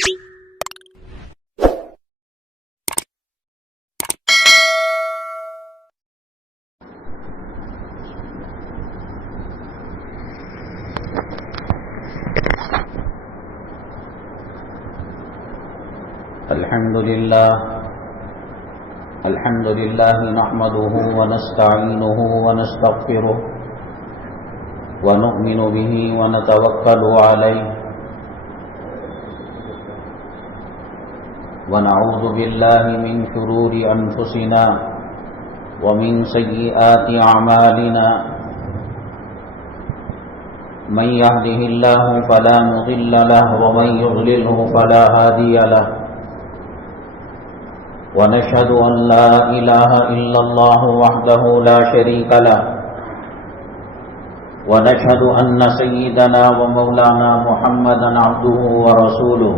الحمد لله نحمده ونستعينه ونستغفره ونؤمن به ونتوكل عليه ونعوذ بالله من شرور أنفسنا ومن سيئات أعمالنا من يهده الله فلا مضل له ومن يضلله فلا هادي له ونشهد أن لا إله إلا الله وحده لا شريك له ونشهد أن سيدنا ومولانا محمدا عبده ورسوله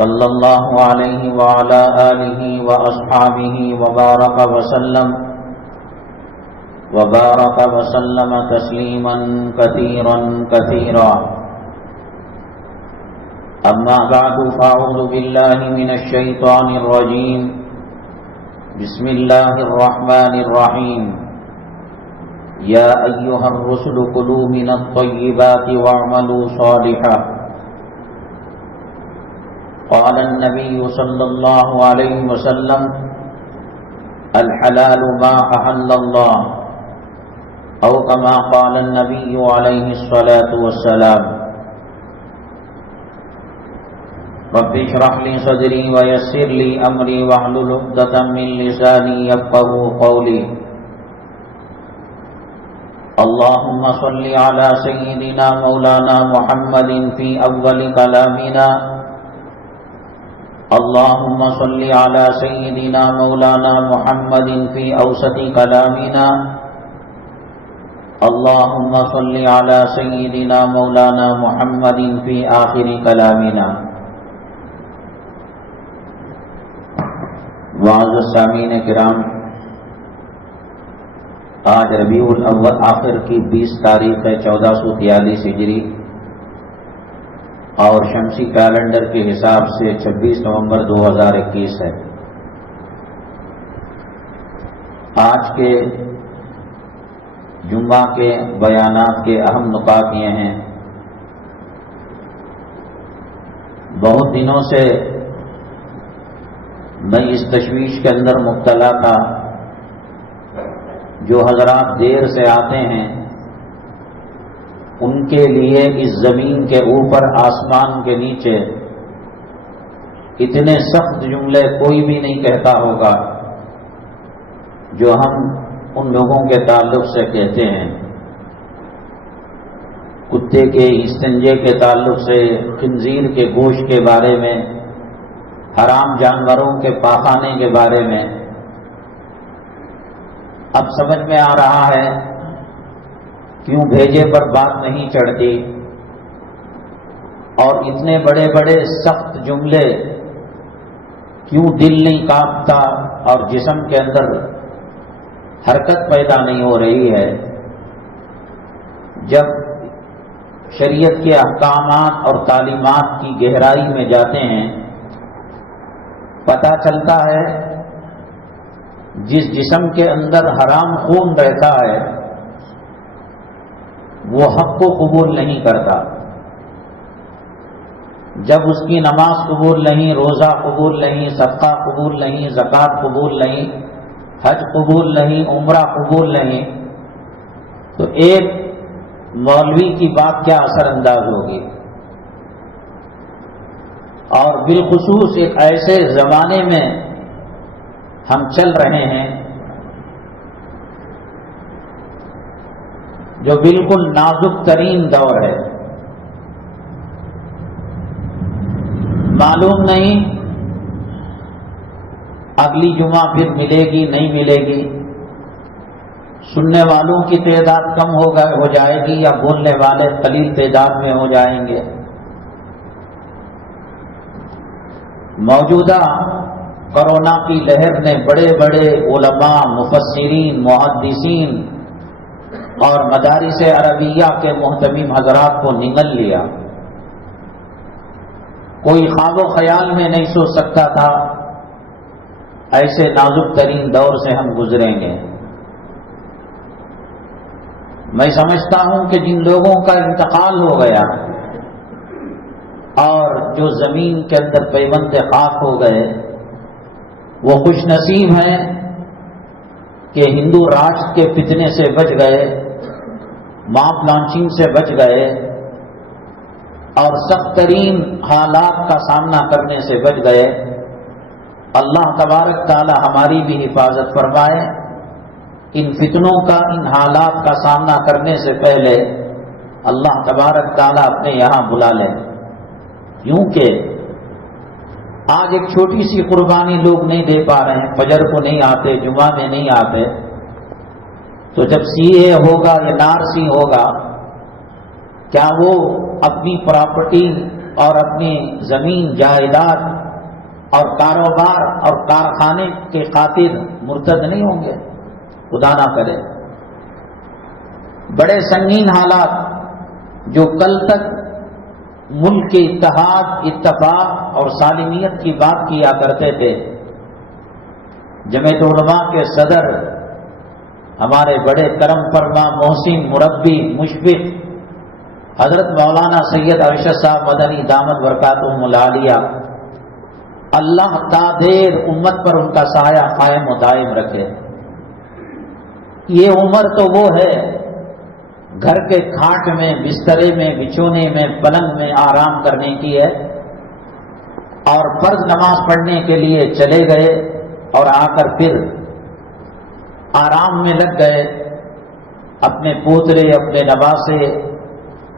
صلى الله عليه وعلى آله وأصحابه وبارك وسلم تسليما كثيرا كثيرا. أما بعد فأعوذ بالله من الشيطان الرجيم. بسم الله الرحمن الرحيم. يا أيها الرسل كلوا من الطيبات واعملوا صالحا. قال النبي صلى الله عليه وسلم الحلال ما أحل الله، أو كما قال النبي عليه الصلاة والسلام. رب اشرح لي صدري ويسر لي أمري واحلل عقدة من لساني يفقهوا قولي. اللهم صل على سيدنا مولانا محمد في أول كلامنا. اللهم صل على سيدنا مولانا محمد في أوسط كلامنا. اللهم صل على سيدنا مولانا محمد في آخر كلامنا. معزز سامعین کرام، آج ربیع الاول آخر کی 20 تاریخ ہے 1443 ہجری اور شمسی کیلنڈر کے حساب سے 26 نومبر 2021 ہے. آج کے جمعہ کے بیانات کے اہم نکات یہ ہیں. بہت دنوں سے میں اس تشویش کے اندر مبتلا تھا. جو حضرات دیر سے آتے ہیں ان کے لیے اس زمین کے اوپر آسمان کے نیچے اتنے سخت جملے کوئی بھی نہیں کہتا ہوگا جو ہم ان لوگوں کے تعلق سے کہتے ہیں. کتے کے استنجے کے تعلق سے، خنزیر کے گوشت کے بارے میں، حرام جانوروں کے پاخانے کے بارے میں. اب سمجھ میں آ رہا ہے کیوں بھیجے پر بات نہیں چڑھتی اور اتنے بڑے بڑے سخت جملے کیوں دل نہیں کانپتا اور جسم کے اندر حرکت پیدا نہیں ہو رہی ہے. جب شریعت کے احکامات اور تعلیمات کی گہرائی میں جاتے ہیں پتہ چلتا ہے جس جسم کے اندر حرام خون رہتا ہے وہ حق کو قبول نہیں کرتا. جب اس کی نماز قبول نہیں، روزہ قبول نہیں، صدقہ قبول نہیں، زکوٰۃ قبول نہیں، حج قبول نہیں، عمرہ قبول نہیں، تو ایک مولوی کی بات کیا اثر انداز ہوگی. اور بالخصوص ایک ایسے زمانے میں ہم چل رہے ہیں جو بالکل نازک ترین دور ہے. معلوم نہیں اگلی جمعہ پھر ملے گی نہیں ملے گی، سننے والوں کی تعداد کم ہو جائے گی یا بولنے والے قلیل تعداد میں ہو جائیں گے. موجودہ کرونا کی لہر نے بڑے بڑے علماء، مفسرین، محدثین اور مدارس عربیہ کے محتمم حضرات کو نگل لیا. کوئی خواب و خیال میں نہیں سوچ سکتا تھا ایسے نازک ترین دور سے ہم گزریں گے۔ میں سمجھتا ہوں کہ جن لوگوں کا انتقال ہو گیا اور جو زمین کے اندر پیوند خاک ہو گئے وہ خوش نصیب ہیں کہ ہندو راج کے فتنے سے بچ گئے، ماپ لانچنگ سے بچ گئے اور سخت ترین حالات کا سامنا کرنے سے بچ گئے۔ اللہ تبارک تعالی ہماری بھی حفاظت فرمائے، ان فتنوں کا، ان حالات کا سامنا کرنے سے پہلے اللہ تبارک تعالی اپنے یہاں بلا لے۔ کیونکہ آج ایک چھوٹی سی قربانی لوگ نہیں دے پا رہے ہیں، فجر کو نہیں آتے، جمعہ میں نہیں آتے، تو جب سی اے ہوگا یا نار سی ہوگا، کیا وہ اپنی پراپرٹی اور اپنی زمین جائیداد اور کاروبار اور کارخانے کے خاطر مرتد نہیں ہوں گے؟ خدا نہ کرے۔ بڑے سنگین حالات جو کل تک ملک کے اتحاد، اتفاق اور سالمیت کی بات کیا کرتے تھے، جمعیت علماء کے صدر ہمارے بڑے کرم فرما، محسن، مربی، مشفق حضرت مولانا سید ارشد صاحب مدنی دامت برکاتہم العالیہ، اللہ تا دیر امت پر ان کا سایہ قائم و دائم رکھے۔ یہ عمر تو وہ ہے گھر کے کھاٹ میں، بسترے میں، بچھونے میں، پلنگ میں آرام کرنے کی ہے، اور فرض نماز پڑھنے کے لیے چلے گئے اور آ کر پھر آرام میں لگ گئے، اپنے پوترے، اپنے نواسے،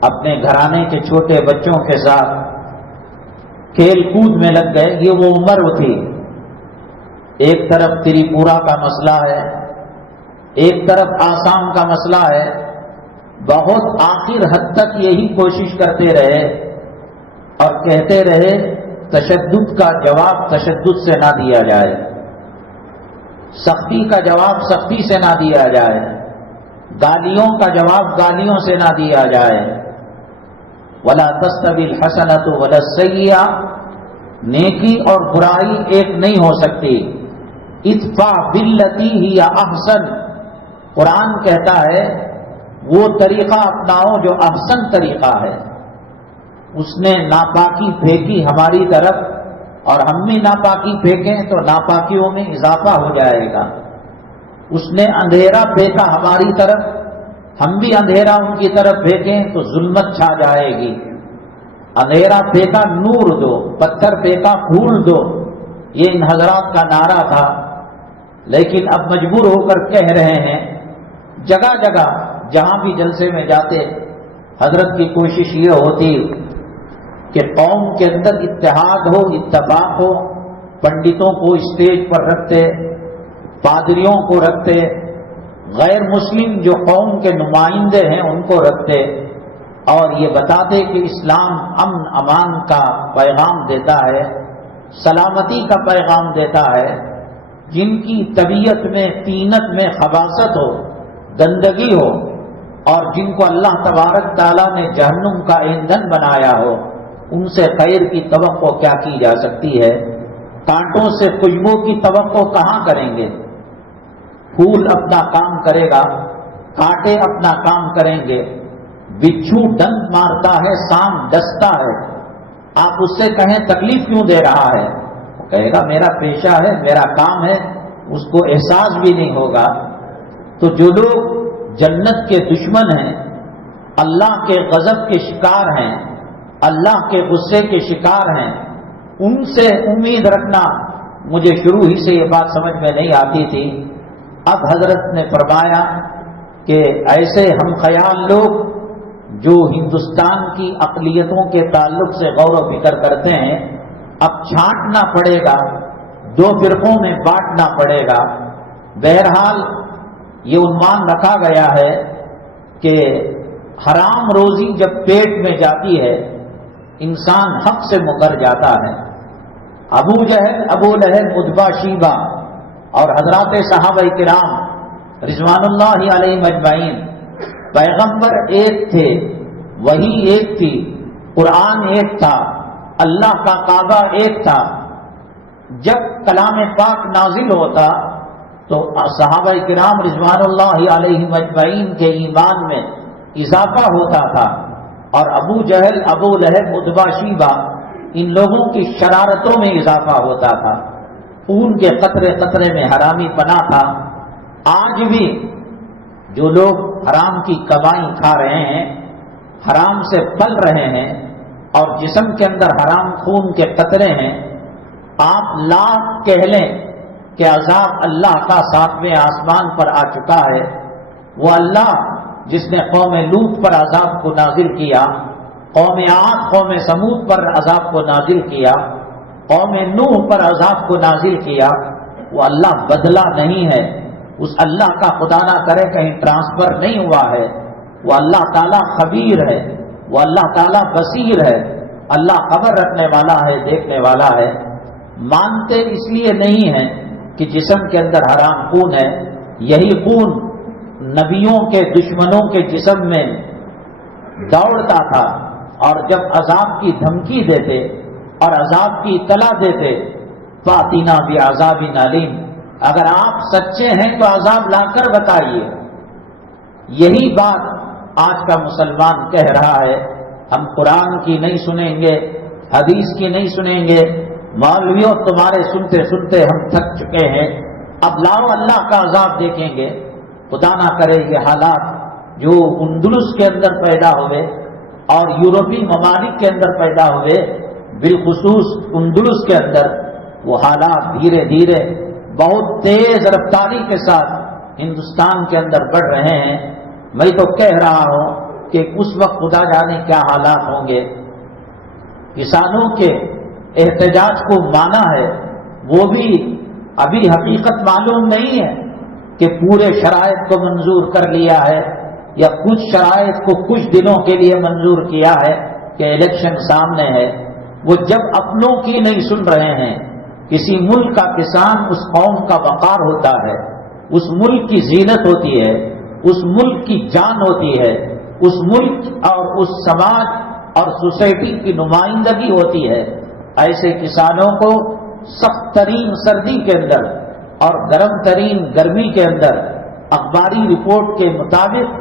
اپنے گھرانے کے چھوٹے بچوں کے ساتھ کھیل کود میں لگ گئے۔ یہ وہ عمر تھی۔ ایک طرف تریپورہ کا مسئلہ ہے، ایک طرف آسام کا مسئلہ ہے، بہت آخر حد تک یہی کوشش کرتے رہے اور کہتے رہے تشدد کا جواب تشدد سے نہ دیا جائے، سختی کا جواب سختی سے نہ دیا جائے، گالیوں کا جواب گالیوں سے نہ دیا جائے۔ وَلَا تَسْتَوِي الْحَسَنَةُ وَلَا السَّيِّئَةُ، نیکی اور برائی ایک نہیں ہو سکتی۔ ادفع باللتی ہی احسن، قرآن کہتا ہے وہ طریقہ اپناؤ جو احسن طریقہ ہے۔ اس نے ناپاکی پھینکی ہماری طرف اور ہم بھی ناپاکی پھینکیں تو ناپاکیوں میں اضافہ ہو جائے گا۔ اس نے اندھیرا پھینکا ہماری طرف، ہم بھی اندھیرا ان کی طرف پھینکیں تو ظلمت چھا جائے گی۔ اندھیرا پھینکا نور دو، پتھر پھینکا پھول دو، یہ ان حضرات کا نعرہ تھا، لیکن اب مجبور ہو کر کہہ رہے ہیں۔ جگہ جگہ جہاں بھی جلسے میں جاتے حضرت کی کوشش یہ ہوتی کہ قوم کے اندر اتحاد ہو، اتفاق ہو، پنڈتوں کو اسٹیج پر رکھتے، پادریوں کو رکھتے، غیر مسلم جو قوم کے نمائندے ہیں ان کو رکھتے، اور یہ بتاتے کہ اسلام امن امان کا پیغام دیتا ہے، سلامتی کا پیغام دیتا ہے۔ جن کی طبیعت میں، طینت میں خباثت ہو، گندگی ہو، اور جن کو اللہ تبارک تعالیٰ نے جہنم کا ایندھن بنایا ہو، ان سے خیر کی توقع کیا کی جا سکتی ہے؟ کانٹوں سے خوشبو کی توقع کہاں کریں گے؟ پھول اپنا کام کرے گا، کانٹے اپنا کام کریں گے۔ بچھو ڈنک مارتا ہے، سانپ ڈستا ہے، آپ اس سے کہیں تکلیف کیوں دے رہا ہے؟ وہ کہے گا میرا پیشہ ہے، میرا کام ہے، اس کو احساس بھی نہیں ہوگا۔ تو جو لوگ جنت کے دشمن ہیں، اللہ کے غضب کے شکار ہیں، اللہ کے غصے کے شکار ہیں، ان سے امید رکھنا مجھے شروع ہی سے یہ بات سمجھ میں نہیں آتی تھی۔ اب حضرت نے فرمایا کہ ایسے ہم خیال لوگ جو ہندوستان کی اقلیتوں کے تعلق سے غور و فکر کرتے ہیں، اب چھانٹنا پڑے گا، دو فرقوں میں بانٹنا پڑے گا۔ بہرحال یہ عنوان رکھا گیا ہے کہ حرام روزی جب پیٹ میں جاتی ہے انسان حق سے مکر جاتا ہے۔ ابو جہل، ابو لہب، عتبہ، شیبہ اور حضرات صحابہ کرام رضوان اللہ علیہم اجمعین، پیغمبر ایک تھے، وحی ایک تھی، قرآن ایک تھا، اللہ کا کعبہ ایک تھا. جب کلام پاک نازل ہوتا تو صحابہ کرام رضوان اللہ علیہم اجمعین کے ایمان میں اضافہ ہوتا تھا، اور ابو جہل، ابو لہب، عتبہ، شیبہ، ان لوگوں کی شرارتوں میں اضافہ ہوتا تھا. خون کے قطرے قطرے میں حرامی پناہ تھا. آج بھی جو لوگ حرام کی کمائی کھا رہے ہیں، حرام سے پل رہے ہیں، اور جسم کے اندر حرام خون کے قطرے ہیں، آپ لاکھ کہہ لیں کہ عذاب اللہ کا 7ویں آسمان پر آ چکا ہے. وہ اللہ جس نے قوم لوط پر عذاب کو نازل کیا، قوم عاد، قوم سمود پر عذاب کو نازل کیا، قوم نوح پر عذاب کو نازل کیا، وہ اللہ بدلہ نہیں ہے. اس اللہ کا خدا نہ کرے کہیں ٹرانسفر نہیں ہوا ہے. وہ اللہ تعالیٰ خبیر ہے، وہ اللہ تعالیٰ بصیر ہے. اللہ خبر رکھنے والا ہے، دیکھنے والا ہے. مانتے اس لیے نہیں ہیں کہ جسم کے اندر حرام خون ہے. یہی خون نبیوں کے دشمنوں کے جسم میں دوڑتا تھا، اور جب عذاب کی دھمکی دیتے اور عذاب کی اطلاع دیتے، فاتینا بعذاب علیم، اگر آپ سچے ہیں تو عذاب لا کر بتائیے. یہی بات آج کا مسلمان کہہ رہا ہے. ہم قرآن کی نہیں سنیں گے، حدیث کی نہیں سنیں گے، مولویوں تمہارے سنتے سنتے ہم تھک چکے ہیں، اب لاؤ اللہ کا عذاب دیکھیں گے. خدا نہ کرے یہ حالات جو اندلس کے اندر پیدا ہوئے اور یورپی ممالک کے اندر پیدا ہوئے، بالخصوص اندلس کے اندر، وہ حالات دھیرے دھیرے بہت تیز رفتاری کے ساتھ ہندوستان کے اندر بڑھ رہے ہیں. میں تو کہہ رہا ہوں کہ اس وقت خدا جانے کیا حالات ہوں گے. کسانوں کے احتجاج کو مانا ہے، وہ بھی ابھی حقیقت معلوم نہیں ہے کہ پورے شرائط کو منظور کر لیا ہے یا کچھ شرائط کو کچھ دنوں کے لیے منظور کیا ہے کہ الیکشن سامنے ہے. وہ جب اپنوں کی نہیں سن رہے ہیں. کسی ملک کا کسان اس قوم کا وقار ہوتا ہے، اس ملک کی زینت ہوتی ہے، اس ملک کی جان ہوتی ہے، اس ملک اور اس سماج اور سوسائٹی کی نمائندگی ہوتی ہے. ایسے کسانوں کو سخت ترین سردی کے اندر اور گرم ترین گرمی کے اندر اخباری رپورٹ کے مطابق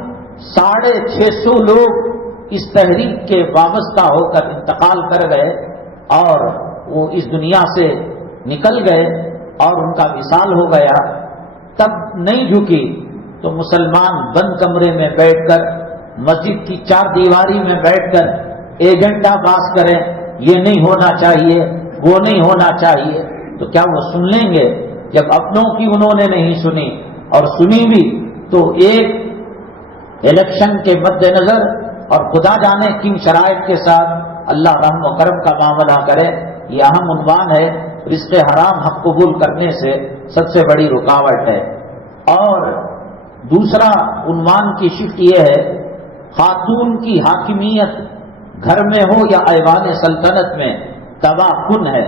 650 لوگ اس تحریک کے وابستہ ہو کر انتقال کر گئے اور وہ اس دنیا سے نکل گئے اور ان کا وصال ہو گیا. تب نہیں جھکی تو مسلمان بند کمرے میں بیٹھ کر، مسجد کی 4 دیواری میں بیٹھ کر ایجنڈا پاس کریں، یہ نہیں ہونا چاہیے، وہ نہیں ہونا چاہیے. تو کیا وہ سن لیں گے؟ جب اپنوں کی انہوں نے نہیں سنی، اور سنی بھی تو ایک الیکشن کے مد نظر اور خدا جانے کن شرائط کے ساتھ. اللہ رحم و کرم کا معاملہ کرے. یہ اہم عنوان ہے. رزق حرام حق قبول کرنے سے سب سے بڑی رکاوٹ ہے. اور دوسرا عنوان کی شفٹ یہ ہے، خاتون کی حاکمیت گھر میں ہو یا ایوان سلطنت میں تباہ کن ہے.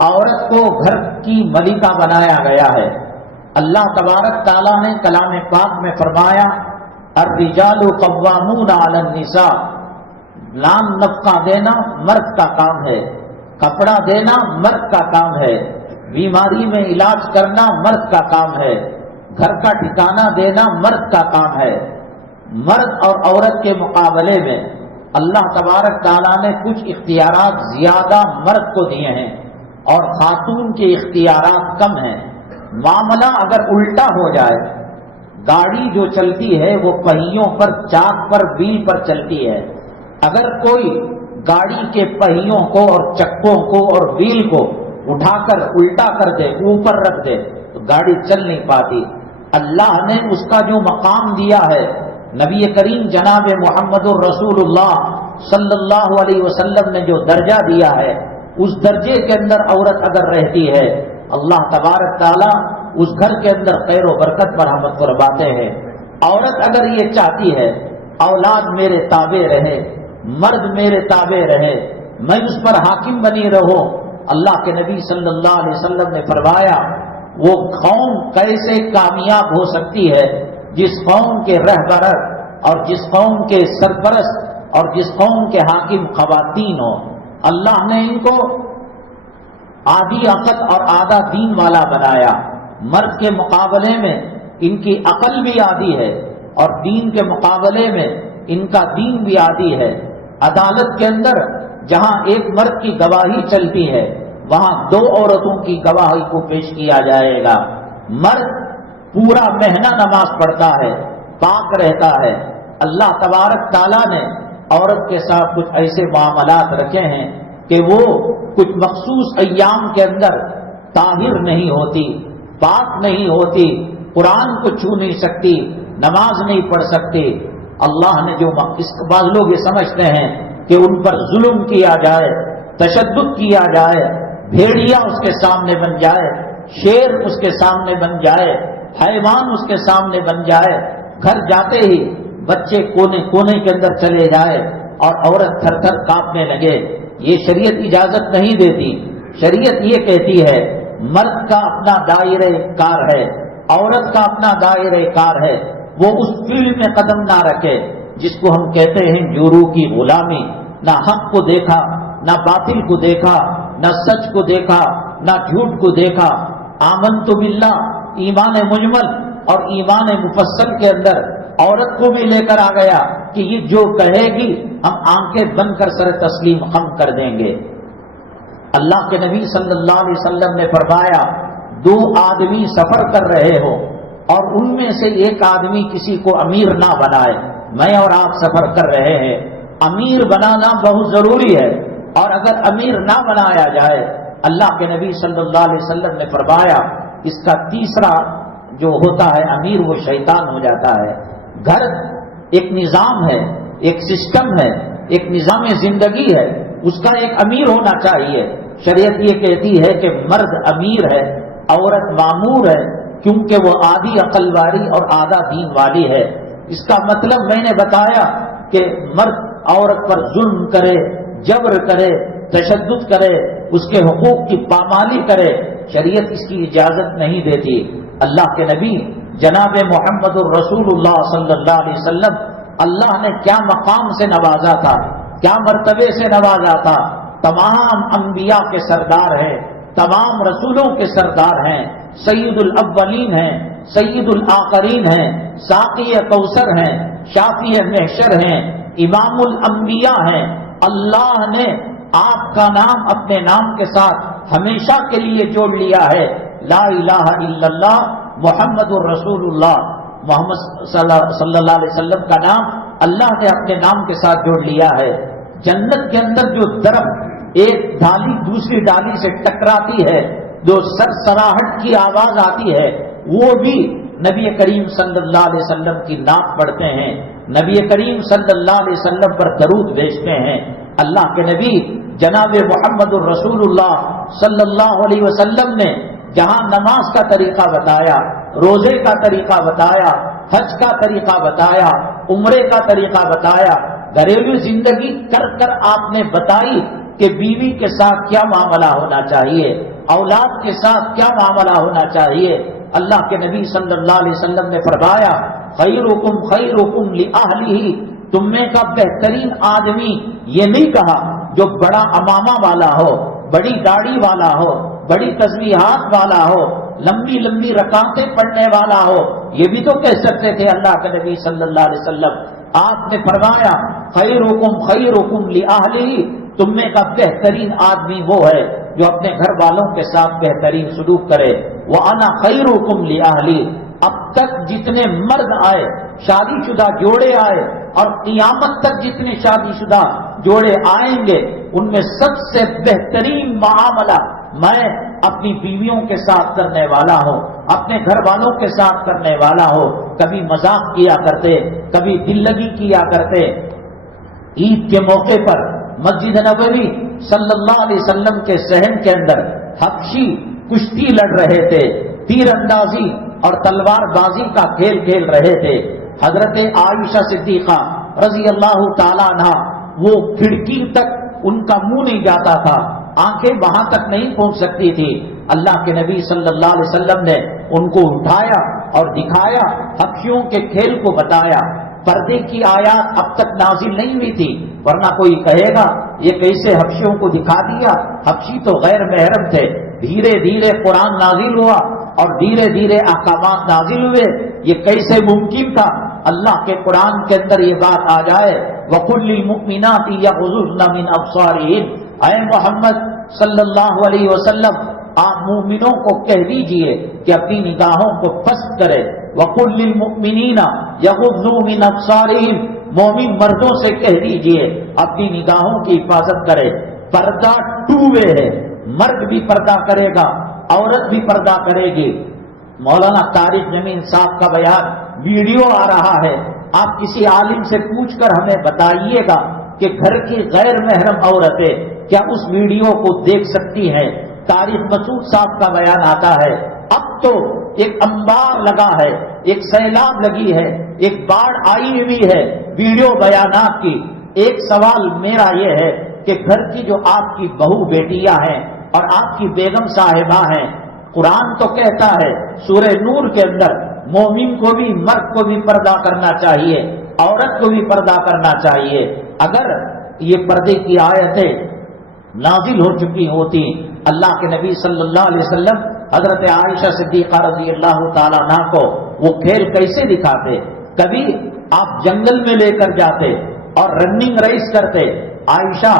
عورت کو گھر کی ملکہ بنایا گیا ہے. اللہ تبارک تعالیٰ نے کلام پاک میں فرمایا، الرجال قوامون علی النساء، لام نفقہ دینا مرد کا کام ہے، کپڑا دینا مرد کا کام ہے، بیماری میں علاج کرنا مرد کا کام ہے، گھر کا ٹھکانہ دینا مرد کا کام ہے. مرد اور عورت کے مقابلے میں اللہ تبارک تعالیٰ نے کچھ اختیارات زیادہ مرد کو دیے ہیں اور خاتون کے اختیارات کم ہیں. معاملہ اگر الٹا ہو جائے، گاڑی جو چلتی ہے وہ پہیوں پر، چاک پر، ویل پر چلتی ہے. اگر کوئی گاڑی کے پہیوں کو اور چکوں کو اور ویل کو اٹھا کر الٹا کر دے، اوپر رکھ دے، تو گاڑی چل نہیں پاتی. اللہ نے اس کا جو مقام دیا ہے، نبی کریم جناب محمد الرسول اللہ صلی اللہ علیہ وسلم نے جو درجہ دیا ہے، اس درجے کے اندر عورت اگر رہتی ہے، اللہ تبارک تعالیٰ اس گھر کے اندر خیر و برکت مرحمت فرماتے ہیں. عورت اگر یہ چاہتی ہے اولاد میرے تابع رہے، مرد میرے تابع رہے، میں اس پر حاکم بنی رہوں، اللہ کے نبی صلی اللہ علیہ وسلم نے فرمایا وہ قوم کیسے کامیاب ہو سکتی ہے جس قوم کے رہبر اور جس قوم کے سرپرست اور جس قوم کے حاکم خواتین ہوں. اللہ نے ان کو آدھی عقل اور آدھا دین والا بنایا. مرد کے مقابلے میں ان کی عقل بھی آدھی ہے اور دین کے مقابلے میں ان کا دین بھی آدھی ہے. عدالت کے اندر جہاں ایک مرد کی گواہی چلتی ہے وہاں 2 عورتوں کی گواہی کو پیش کیا جائے گا. مرد پورا مہینہ نماز پڑھتا ہے، پاک رہتا ہے. اللہ تبارک تعالیٰ نے عورت کے ساتھ کچھ ایسے معاملات رکھے ہیں کہ وہ کچھ مخصوص ایام کے اندر طاہر نہیں ہوتی، پاک نہیں ہوتی، قرآن کو چھو نہیں سکتی، نماز نہیں پڑھ سکتی. اللہ نے جو بعض لوگ یہ سمجھتے ہیں کہ ان پر ظلم کیا جائے، تشدد کیا جائے، بھیڑیا اس کے سامنے بن جائے، شیر اس کے سامنے بن جائے، حیوان اس کے سامنے بن جائے، گھر جاتے ہی بچے کونے کونے کے اندر چلے جائے اور عورت تھر تھر کانپنے لگے. یہ شریعت اجازت نہیں دیتی. شریعت یہ کہتی ہے مرد کا اپنا دائرہ کار ہے، عورت کا اپنا دائرہ کار ہے. وہ اس فیلڈ میں قدم نہ رکھے جس کو ہم کہتے ہیں جورو کی غلامی. نہ حق کو دیکھا، نہ باطل کو دیکھا، نہ سچ کو دیکھا، نہ جھوٹ کو دیکھا. آمنت باللہ، ایمان مجمل اور ایمان مفصل کے اندر عورت کو بھی لے کر آ گیا کہ یہ جو کہے گی ہم آنکھیں بند کر سر تسلیم خم کر دیں گے. اللہ کے نبی صلی اللہ علیہ وسلم نے فرمایا 2 آدمی سفر کر رہے ہو اور ان میں سے ایک آدمی کسی کو امیر نہ بنائے. میں اور آپ سفر کر رہے ہیں، امیر بنانا بہت ضروری ہے، اور اگر امیر نہ بنایا جائے اللہ کے نبی صلی اللہ علیہ وسلم نے فرمایا اس کا تیسرا جو ہوتا ہے امیر وہ شیطان ہو جاتا ہے. گھر ایک نظام ہے، ایک سسٹم ہے، ایک نظام زندگی ہے، اس کا ایک امیر ہونا چاہیے. شریعت یہ کہتی ہے کہ مرد امیر ہے، عورت مامور ہے، کیونکہ وہ آدھی عقل والی اور آدھا دین والی ہے. اس کا مطلب میں نے بتایا کہ مرد عورت پر ظلم کرے، جبر کرے، تشدد کرے، اس کے حقوق کی پامالی کرے، شریعت اس کی اجازت نہیں دیتی. اللہ کے نبی جناب محمد الرسول اللہ صلی اللہ علیہ وسلم اللہ نے کیا مقام سے نوازا تھا، کیا مرتبے سے نوازا تھا. تمام انبیاء کے سردار ہیں، تمام رسولوں کے سردار ہیں، سید الاولین ہیں، سید الآخرین ہیں، ساقی کوثر ہیں، شافی محشر ہیں، امام الانبیاء ہیں. اللہ نے آپ کا نام اپنے نام کے ساتھ ہمیشہ کے لیے جوڑ لیا ہے. لا الہ الا اللہ محمد الرسول اللہ. محمد صلی اللہ علیہ وسلم کا نام اللہ نے اپنے نام کے ساتھ جوڑ لیا ہے. جنت کے اندر جو درخت ایک ڈالی دوسری ڈالی سے ٹکراتی ہے، جو سرسراہٹ کی آواز آتی ہے، وہ بھی نبی کریم صلی اللہ علیہ وسلم کی نعت پڑھتے ہیں، نبی کریم صلی اللہ علیہ وسلم پر درود بھیجتے ہیں. اللہ کے نبی جناب محمد الرسول اللہ صلی اللہ علیہ وسلم نے جہاں نماز کا طریقہ بتایا، روزے کا طریقہ بتایا، حج کا طریقہ بتایا، عمرے کا طریقہ بتایا، گھریلو زندگی کر کر آپ نے بتائی کہ بیوی کے ساتھ کیا معاملہ ہونا چاہیے، اولاد کے ساتھ کیا معاملہ ہونا چاہیے. اللہ کے نبی صلی اللہ علیہ وسلم نے فرمایا خیرکم خیرکم لأہلہ. تم میں کا بہترین آدمی یہ نہیں کہا جو بڑا امامہ والا ہو، بڑی داڑھی والا ہو، بڑی تسبیحات والا ہو، لمبی لمبی رکعتیں پڑھنے والا ہو. یہ بھی تو کہہ سکتے تھے اللہ کے نبی صلی اللہ علیہ وسلم. آپ نے فرمایا خیرکم خیرکم لأہلہ. تم میں کا بہترین آدمی وہ ہے جو اپنے گھر والوں کے ساتھ بہترین سلوک کرے. وَأَنَا خَيْرُكُمْ لِأَهْلِي. اب تک جتنے مرد آئے، شادی شدہ جوڑے آئے، اور قیامت تک جتنے شادی شدہ جوڑے آئیں گے، ان میں سب سے بہترین معاملہ میں اپنی بیویوں کے ساتھ کرنے والا ہوں، اپنے گھر والوں کے ساتھ کرنے والا ہوں. کبھی مذاق کیا کرتے، کبھی دل لگی کیا کرتے. عید کے موقع پر مسجد نبوی صلی اللہ علیہ وسلم کے صحن کے اندر حبشی کشتی لڑ رہے تھے، تیر اندازی اور تلوار بازی کا کھیل کھیل رہے تھے. حضرت عائشہ صدیقہ رضی اللہ تعالیٰ عنہ وہ کھڑکی تک ان کا منہ نہیں جاتا تھا، آنکھیں وہاں تک نہیں پہنچ سکتی تھی. اللہ کے نبی صلی اللہ علیہ وسلم نے ان کو اٹھایا اور دکھایا، حبشیوں کے کھیل کو بتایا. پردے کی آیات اب تک نازل نہیں ہوئی تھی، ورنہ کوئی کہے گا یہ کیسے حبشیوں کو دکھا دیا. حبشی تو غیر محرم تھے. دھیرے دھیرے قرآن نازل ہوا اور دھیرے دھیرے احکامات نازل ہوئے. یہ کیسے ممکن تھا اللہ کے قرآن کے اندر یہ بات آ جائے وَقُلْ لِلْمُؤْمِنَاتِ يَغْضُضْنَ مِنْ أَبْصَارِهِنَّ. اے محمد صلی اللہ علیہ وسلم آپ مومنوں کو کہہ دیجئے کہ اپنی نگاہوں کو پست کرے. وَقُلْ لِلْمُؤْمِنِينَ يَغُضُّوا مِنْ أَبْصَارِهِمْ. مومن مردوں سے کہہ دیجئے اپنی نگاہوں کی حفاظت کرے. پردہ ٹو وے ہے. مرد بھی پردہ کرے گا, عورت بھی پردہ کرے گی. مولانا طارق جمیل صاحب کا بیان ویڈیو آ رہا ہے. آپ کسی عالم سے پوچھ کر ہمیں بتائیے گا کہ گھر کی غیر محرم عورتیں کیا اس ویڈیو کو دیکھ سکتی ہیں. طارق مسعود صاحب کا بیان آتا ہے اب تو ایک انبار لگا ہے, ایک سیلاب لگی ہے, ایک باڑھ آئی ہوئی ہے ویڈیو بیانات کی. ایک سوال میرا یہ ہے کہ گھر کی جو آپ کی بہو بیٹیاں ہیں اور آپ کی بیگم صاحبہ ہیں, قرآن تو کہتا ہے سورہ نور کے اندر مومن کو بھی مرد کو بھی پردہ کرنا چاہیے, عورت کو بھی پردہ کرنا چاہیے. اگر یہ پردے کی آیتیں نازل ہو چکی ہوتی اللہ کے نبی صلی اللہ علیہ وسلم حضرت عائشہ صدیقہ رضی اللہ تعالیٰ عنہ کو وہ کھیل کیسے دکھاتے. کبھی آپ جنگل میں لے کر جاتے اور رننگ ریس کرتے. عائشہ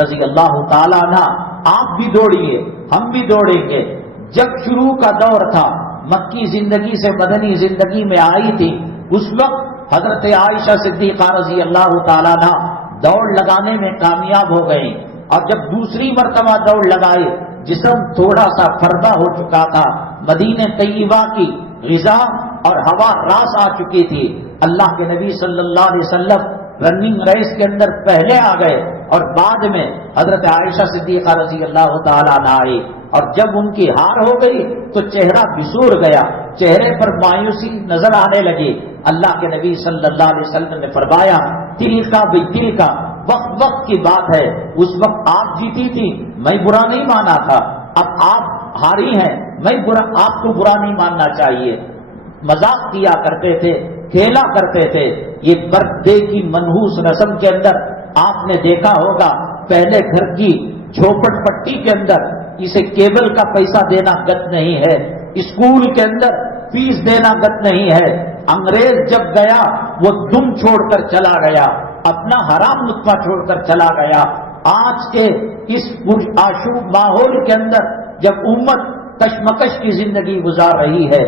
رضی اللہ تعالیٰ عنہ آپ بھی دوڑیے ہم بھی دوڑیں گے. جب شروع کا دور تھا مکی زندگی سے مدنی زندگی میں آئی تھی, اس وقت حضرت عائشہ صدیقہ رضی اللہ تعالیٰ عنہ دوڑ لگانے میں کامیاب ہو گئی. اور جب دوسری مرتبہ دوڑ لگائی جسم تھوڑا سا فردہ ہو چکا تھا. مدینہ طیبہ کی غذا اور ہوا راس آ چکی تھی. اللہ کے نبی صلی اللہ علیہ وسلم رننگ ریس کے اندر پہلے آ گئے اور بعد میں حضرت عائشہ صدیقہ رضی اللہ تعالیٰ عنہ آئی. اور جب ان کی ہار ہو گئی تو چہرہ بسور گیا, چہرے پر مایوسی نظر آنے لگی. اللہ کے نبی صلی اللہ علیہ وسلم نے فرمایا دل کا بھی دل کا, وقت وقت کی بات ہے. اس وقت آپ جیتی تھی میں برا نہیں مانا تھا, اب آپ ہاری ہیں میں آپ کو برا نہیں ماننا چاہیے. مذاق کیا کرتے تھے, کھیلا کرتے تھے. یہ برتھ ڈے کی منحوس رسم کے اندر آپ نے دیکھا ہوگا پہلے گھر کی جھوپڑ پٹی کے اندر اسے کیبل کا پیسہ دینا گت نہیں ہے, اسکول کے اندر فیس دینا گت نہیں ہے. انگریز جب گیا وہ دم چھوڑ کر چلا گیا, اپنا حرام نطفہ چھوڑ کر چلا گیا. آج کے اس پرآشوب ماحول کے اندر جب امت کشمکش کی زندگی گزار رہی ہے,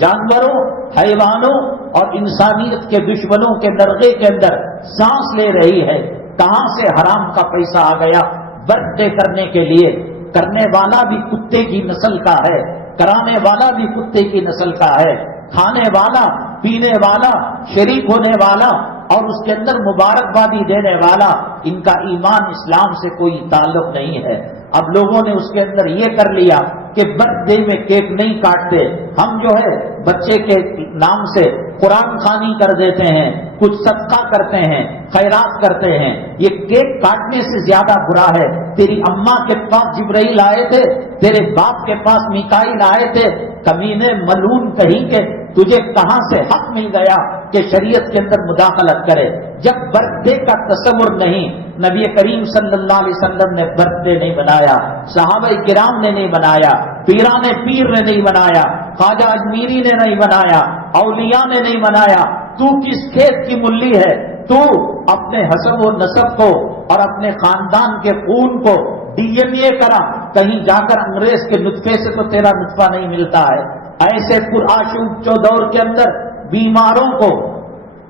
جانوروں حیوانوں اور انسانیت کے دشمنوں کے درغے کے اندر سانس لے رہی ہے, کہاں سے حرام کا پیسہ آ گیا برتھ ڈے کرنے کے لیے. کرنے والا بھی کتے کی نسل کا ہے, کرانے والا بھی کتے کی نسل کا ہے. کھانے والا, پینے والا, شریک ہونے والا اور اس کے اندر مبارکبادی دینے والا, ان کا ایمان اسلام سے کوئی تعلق نہیں ہے. اب لوگوں نے اس کے اندر یہ کر لیا کہ برتھ ڈے میں کیک نہیں کاٹتے, ہم جو ہے بچے کے نام سے قرآن خوانی کر دیتے ہیں, کچھ صدقہ کرتے ہیں, خیرات کرتے ہیں. یہ کیک کاٹنے سے زیادہ برا ہے. تیری اماں کے پاس جبرائیل آئے تھے, تیرے باپ کے پاس میکائیل آئے تھے. کمینے ملعون کہیں کہ تجھے کہاں سے حق مل گیا کہ شریعت کے اندر مداخلت کرے. جب برتھ ڈے کا تصور نہیں, نبی کریم صلی اللہ علیہ وسلم نے برتھ ڈے نہیں بنایا, صحابہ کرام نے نہیں بنایا, پیران پیر نے نہیں بنایا, خواجہ اجمیری نے نہیں بنایا, اولیاء نے نہیں بنایا. تو کس کھیت کی ملی ہے؟ تو اپنے حسب و نسب کو اور اپنے خاندان کے خون کو ڈی این اے کرا, کہیں جا کر انگریز کے نطفے سے تو تیرا نطفہ نہیں ملتا ہے. ایسے پرآشوب دور کے اندر بیماروں کو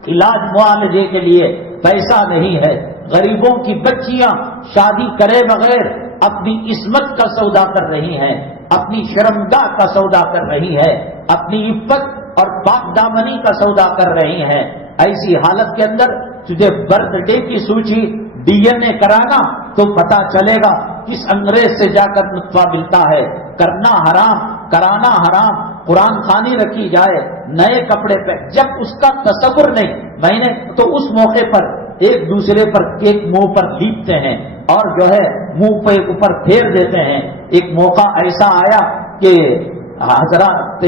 علاج معالجے کے لیے پیسہ نہیں ہے. غریبوں کی بچیاں شادی کرے بغیر اپنی عصمت کا سودا کر رہی ہیں, اپنی شرمگاہ کا سودا کر رہی ہے, اپنی عفت اور پاک دامنی کا سودا کر رہی ہیں. ایسی حالت کے اندر تجھے برتھ ڈے کی سوچی ڈی این اے کرانا تو پتا چلے گا کس انگریز سے جا کر نطفہ ملتا ہے. کرنا حرام, کرانا حرام, قرآن خوانی رکھی جائے, نئے کپڑے پہ جب اس کا تصور نہیں, میں نے تو اس موقع پر ایک دوسرے پر کیک منہ پر لیپتے ہیں اور جو ہے منہ پہ اوپر پھیر دیتے ہیں. ایک موقع ایسا آیا کہ حضرات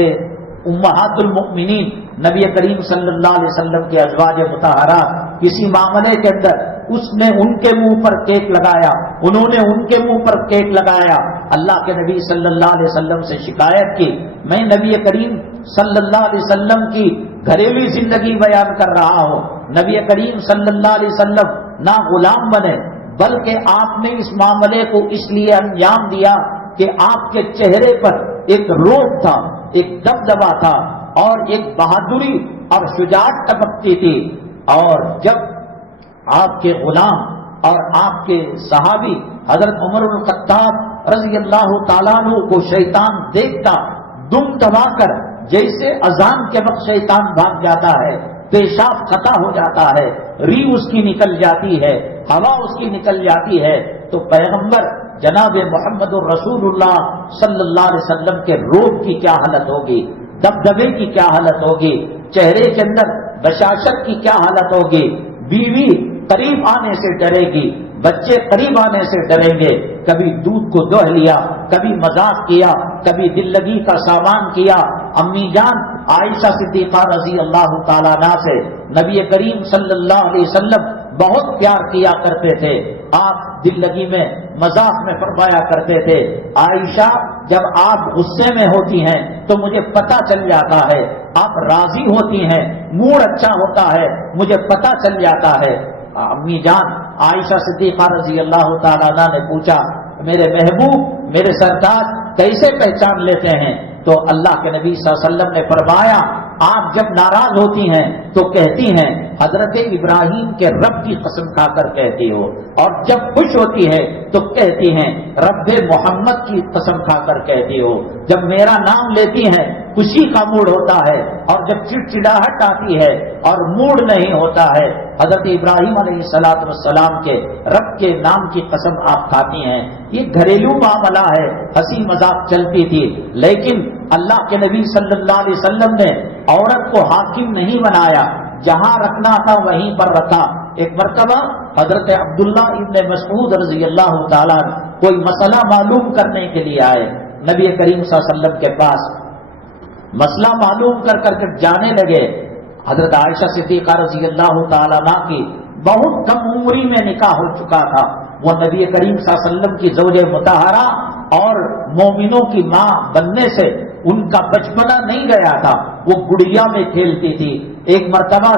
امہات المؤمنین نبی کریم صلی اللہ علیہ وسلم کے ازواج مطہرات کسی معاملے کے اندر اس نے ان کے منہ پر کیک لگایا، انہوں نے ان کے منہ پر کیک لگایا۔ اللہ کے نبی صلی اللہ علیہ وسلم سے شکایت کی، میں نبی کریم صلی اللہ علیہ وسلم کی گھریلو زندگی بیان کر رہا ہوں۔ نبی کریم صلی اللہ علیہ وسلم نہ غلام بنے، بلکہ آپ نے اس معاملے کو اس لیے انجام دیا کہ آپ کے چہرے پر ایک روب تھا، ایک دبدبا تھا، اور ایک بہادری اور شجاعت ٹپکتی تھی۔ اور جب آپ کے غلام اور آپ کے صحابی حضرت عمر الخطاب رضی اللہ تعالیٰ عنہ کو شیطان دیکھتا، دم دبا کر جیسے اذان کے وقت شیطان بھاگ جاتا ہے، پیشاب خطا ہو جاتا ہے، ری اس کی نکل جاتی ہے، ہوا اس کی نکل جاتی ہے، تو پیغمبر جناب محمد الرسول اللہ صلی اللہ علیہ وسلم کے روب کی کیا حالت ہوگی، دبدبے کی کیا حالت ہوگی، چہرے کے اندر بشاشت کی کیا حالت ہوگی۔ بیوی قریب آنے سے ڈرے گی، بچے قریب آنے سے ڈریں گے۔ کبھی دودھ کو دوہ لیا، کبھی مذاق کیا، کبھی دل لگی کا سامان کیا۔ امی جان عائشہ صدیقہ رضی اللہ تعالیٰ عنہ سے نبی کریم صلی اللہ علیہ وسلم بہت پیار کیا کرتے تھے۔ آپ دل لگی میں مذاق میں فرمایا کرتے تھے، عائشہ جب آپ غصے میں ہوتی ہیں تو مجھے پتہ چل جاتا ہے، آپ راضی ہوتی ہیں، موڈ اچھا ہوتا ہے، مجھے پتہ چل جاتا ہے۔ امی جان عائشہ صدیقہ رضی اللہ تعالیٰ عنہ نے پوچھا، میرے محبوب، میرے سردار کیسے پہچان لیتے ہیں؟ تو اللہ کے نبی صلی اللہ علیہ وسلم نے فرمایا، آپ جب ناراض ہوتی ہیں تو کہتی ہیں حضرت ابراہیم کے رب کی قسم کھا کر کہتی ہو، اور جب خوش ہوتی ہے تو کہتی ہیں رب محمد کی قسم کھا کر کہتی ہو۔ جب میرا نام لیتی ہیں خوشی کا موڈ ہوتا ہے، اور جب چڑچڑاہٹ آتی ہے اور موڈ نہیں ہوتا ہے، حضرت ابراہیم علیہ السلام کے رب کے نام کی قسم آپ کھاتی ہیں۔ یہ گھریلو معاملہ ہے، ہنسی مذاق چلتی تھی، لیکن اللہ کے نبی صلی اللہ علیہ وسلم نے عورت کو حاکم نہیں بنایا، جہاں رکھنا تھا وہیں پر رکھا۔ ایک مرتبہ حضرت عبداللہ ابن مسعود رضی اللہ تعالیٰ کوئی مسئلہ معلوم کرنے کے لیے آئے نبی کریم صلی اللہ علیہ وسلم کے پاس، مسئلہ معلوم کر جانے لگے۔ حضرت عائشہ صدیقہ رضی اللہ تعالیٰ عنہ کی بہت کم عمری میں نکاح ہو چکا تھا، وہ نبی کریم صلی اللہ علیہ وسلم کی زوج مطہرہ اور مومنوں کی ماں بننے سے ان کا بچپنا نہیں گیا تھا، وہ گڑیا میں کھیلتی تھی۔ ایک مرتبہ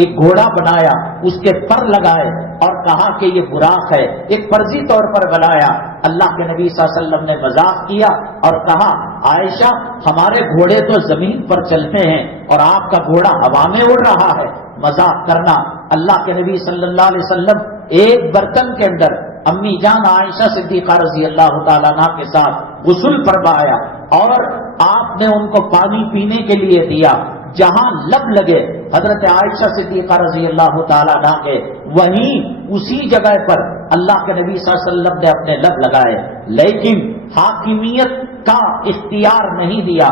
ایک گھوڑا بنایا، اس کے پر لگائے اور کہا کہ یہ براق ہے، ایک فرضی طور پر بنایا۔ اللہ کے نبی صلی اللہ علیہ وسلم نے مذاق کیا اور کہا، عائشہ ہمارے گھوڑے تو زمین پر چلتے ہیں اور آپ کا گھوڑا ہوا میں اڑ رہا ہے، مذاق کرنا۔ اللہ کے نبی صلی اللہ علیہ وسلم ایک برتن کے اندر امی جان عائشہ صدیقہ رضی اللہ تعالیٰ عنہ کے ساتھ غسل فرمایا، اور آپ نے ان کو پانی پینے کے لیے دیا۔ جہاں لب لگے حضرت عائشہ صدیقہ رضی اللہ تعالیٰ عنہ کے، وہیں اسی جگہ پر اللہ کے نبی صلی اللہ علیہ وسلم نے اپنے لب لگائے، لیکن حاکمیت کا اختیار نہیں دیا۔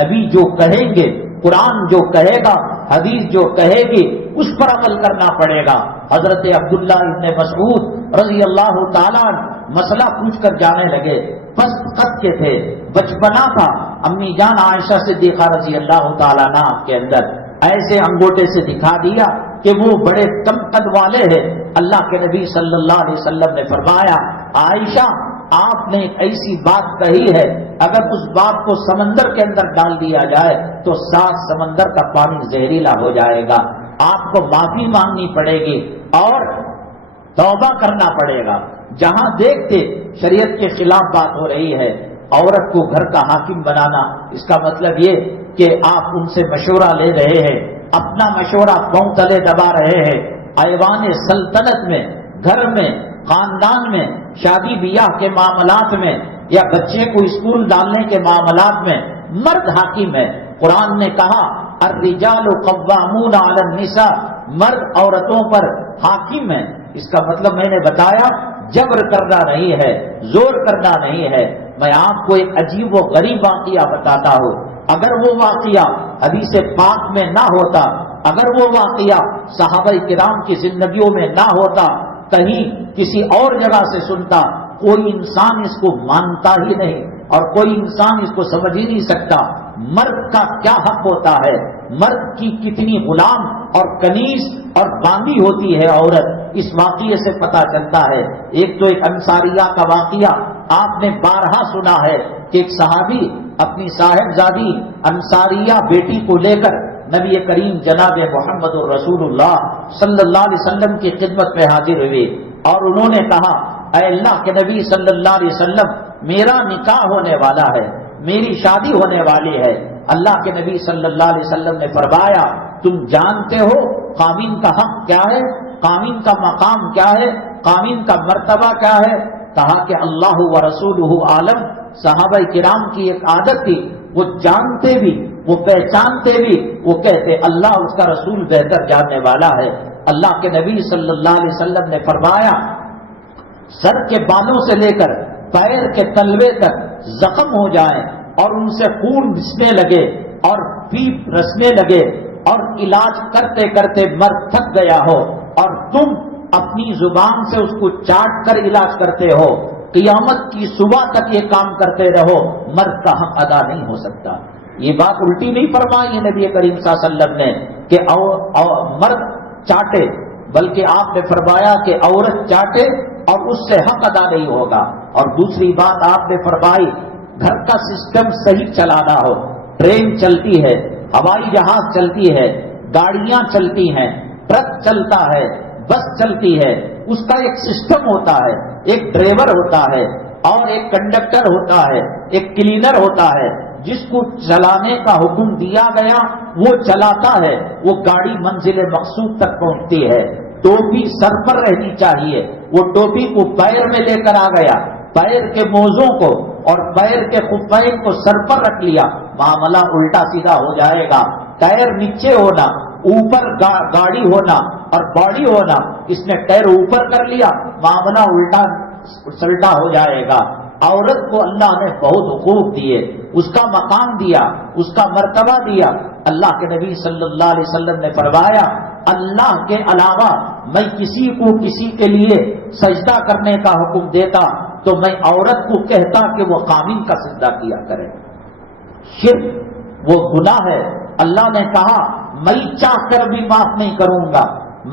نبی جو کہیں گے، قرآن جو کہے گا، حدیث جو کہے گی، اس پر عمل کرنا پڑے گا۔ حضرت عبداللہ ابن مسعود رضی اللہ تعالیٰ عنہ مسئلہ پوچھ کر جانے لگے، پست قد کے تھے، بچپنا تھا۔ امی جان عائشہ صدیقہ رضی اللہ تعالیٰ عنہ کے اندر ایسے انگوٹے سے دکھا دیا کہ وہ بڑے کم قد والے ہیں۔ اللہ کے نبی صلی اللہ علیہ وسلم نے فرمایا، عائشہ آپ نے ایک ایسی بات کہی ہے، اگر اس بات کو سمندر کے اندر ڈال دیا جائے تو 7 سمندر کا پانی زہریلا ہو جائے گا، آپ کو معافی مانگنی پڑے گی اور توبہ کرنا پڑے گا۔ جہاں دیکھتے شریعت کے خلاف بات ہو رہی ہے، عورت کو گھر کا حاکم بنانا، اس کا مطلب یہ کہ آپ ان سے مشورہ لے رہے ہیں، اپنا مشورہ پاؤں تلے دبا رہے ہیں۔ ایوان سلطنت میں، گھر میں، خاندان میں، شادی بیاہ کے معاملات میں یا بچے کو اسکول ڈالنے کے معاملات میں مرد حاکم ہے۔ قرآن نے کہا الرجال قوامون علی النساء، مرد عورتوں پر حاکم ہے۔ اس کا مطلب میں نے بتایا، جبر کرنا نہیں ہے، زور کرنا نہیں ہے۔ میں آپ کو ایک عجیب و غریب واقعہ بتاتا ہوں، اگر وہ واقعہ حدیث پاک میں نہ ہوتا، اگر وہ واقعہ صحابہ کرام کی زندگیوں میں نہ ہوتا، کہیں کسی اور جگہ سے سنتا، کوئی انسان اس کو مانتا ہی نہیں اور کوئی انسان اس کو سمجھ ہی نہیں سکتا۔ مرد کا کیا حق ہوتا ہے، مرد کی کتنی غلام اور کنیز اور باندھی ہوتی ہے عورت، اس واقعے سے پتہ چلتا ہے۔ ایک تو ایک انصاریہ کا واقعہ آپ نے بارہا سنا ہے کہ ایک صحابی اپنی صاحبزادی انصاریہ بیٹی کو لے کر نبی کریم جناب محمد الرسول اللہ صلی اللہ علیہ وسلم کی خدمت میں حاضر ہوئے، اور انہوں نے کہا اے اللہ کے نبی صلی اللہ علیہ وسلم، میرا نکاح ہونے والا ہے، میری شادی ہونے والی ہے۔ اللہ کے نبی صلی اللہ علیہ وسلم نے فرمایا تم جانتے ہو قامین کا حق کیا ہے، قامین کا مقام کیا ہے، قامین کا مرتبہ کیا ہے؟ کہا کہ اللہ و رسولہ عالم۔ صحابہ کرام کی ایک عادت تھی، وہ جانتے بھی، وہ پہچانتے بھی، وہ کہتے اللہ اس کا رسول بہتر جاننے والا ہے۔ اللہ کے نبی صلی اللہ علیہ وسلم نے فرمایا سر کے بالوں سے لے کر پیر کے تلوے تک زخم ہو جائیں اور ان سے خون رسنے لگے اور پیپ رسنے لگے اور علاج کرتے کرتے مرد تھک گیا ہو اور تم اپنی زبان سے اس کو چاٹ کر علاج کرتے ہو، قیامت کی صبح تک یہ کام کرتے رہو، مرد کا حق ادا نہیں ہو سکتا۔ یہ بات الٹی نہیں فرمائی نبی کریم صلی اللہ علیہ وسلم نے کہ مرد چاٹے، بلکہ آپ نے فرمایا کہ عورت چاٹے اور اس سے حق ادا نہیں ہوگا۔ اور دوسری بات آپ نے فرمائی گھر کا سسٹم صحیح چلانا ہو، ٹرین چلتی ہے، ہوائی جہاز چلتی ہے، گاڑیاں چلتی ہیں، ٹرک چلتا ہے، بس چلتی ہے، اس کا ایک سسٹم ہوتا ہے، ایک ڈرائیور ہوتا ہے اور ایک کنڈکٹر ہوتا ہے، ایک کلینر ہوتا ہے، جس کو چلانے کا حکم دیا گیا وہ چلاتا ہے، وہ گاڑی منزل مقصود تک پہنچتی ہے۔ ٹوپی سر پر رہنی چاہیے، وہ ٹوپی کو پیر میں لے کر آ گیا، پیر کے موزوں کو اور پیر کے خفین کو سر پر رکھ لیا، معاملہ الٹا سیدھا ہو جائے گا۔ ٹائر نیچے ہونا، اوپر گاڑی ہونا اور باڈی ہونا، اس نے ٹائر اوپر کر لیا، معاملہ الٹا سلٹا ہو جائے گا۔ عورت کو اللہ نے بہت حقوق دیے، اس کا مقام دیا، اس کا مرتبہ دیا۔ اللہ کے نبی صلی اللہ علیہ وسلم نے فرمایا اللہ کے علاوہ میں کسی کو کسی کے لیے سجدہ کرنے کا حکم دیتا تو میں عورت کو کہتا کہ وہ قامین کا سجدہ کیا کرے۔ شرک وہ گناہ ہے، اللہ نے کہا میں چاہ کر بھی معاف نہیں کروں گا،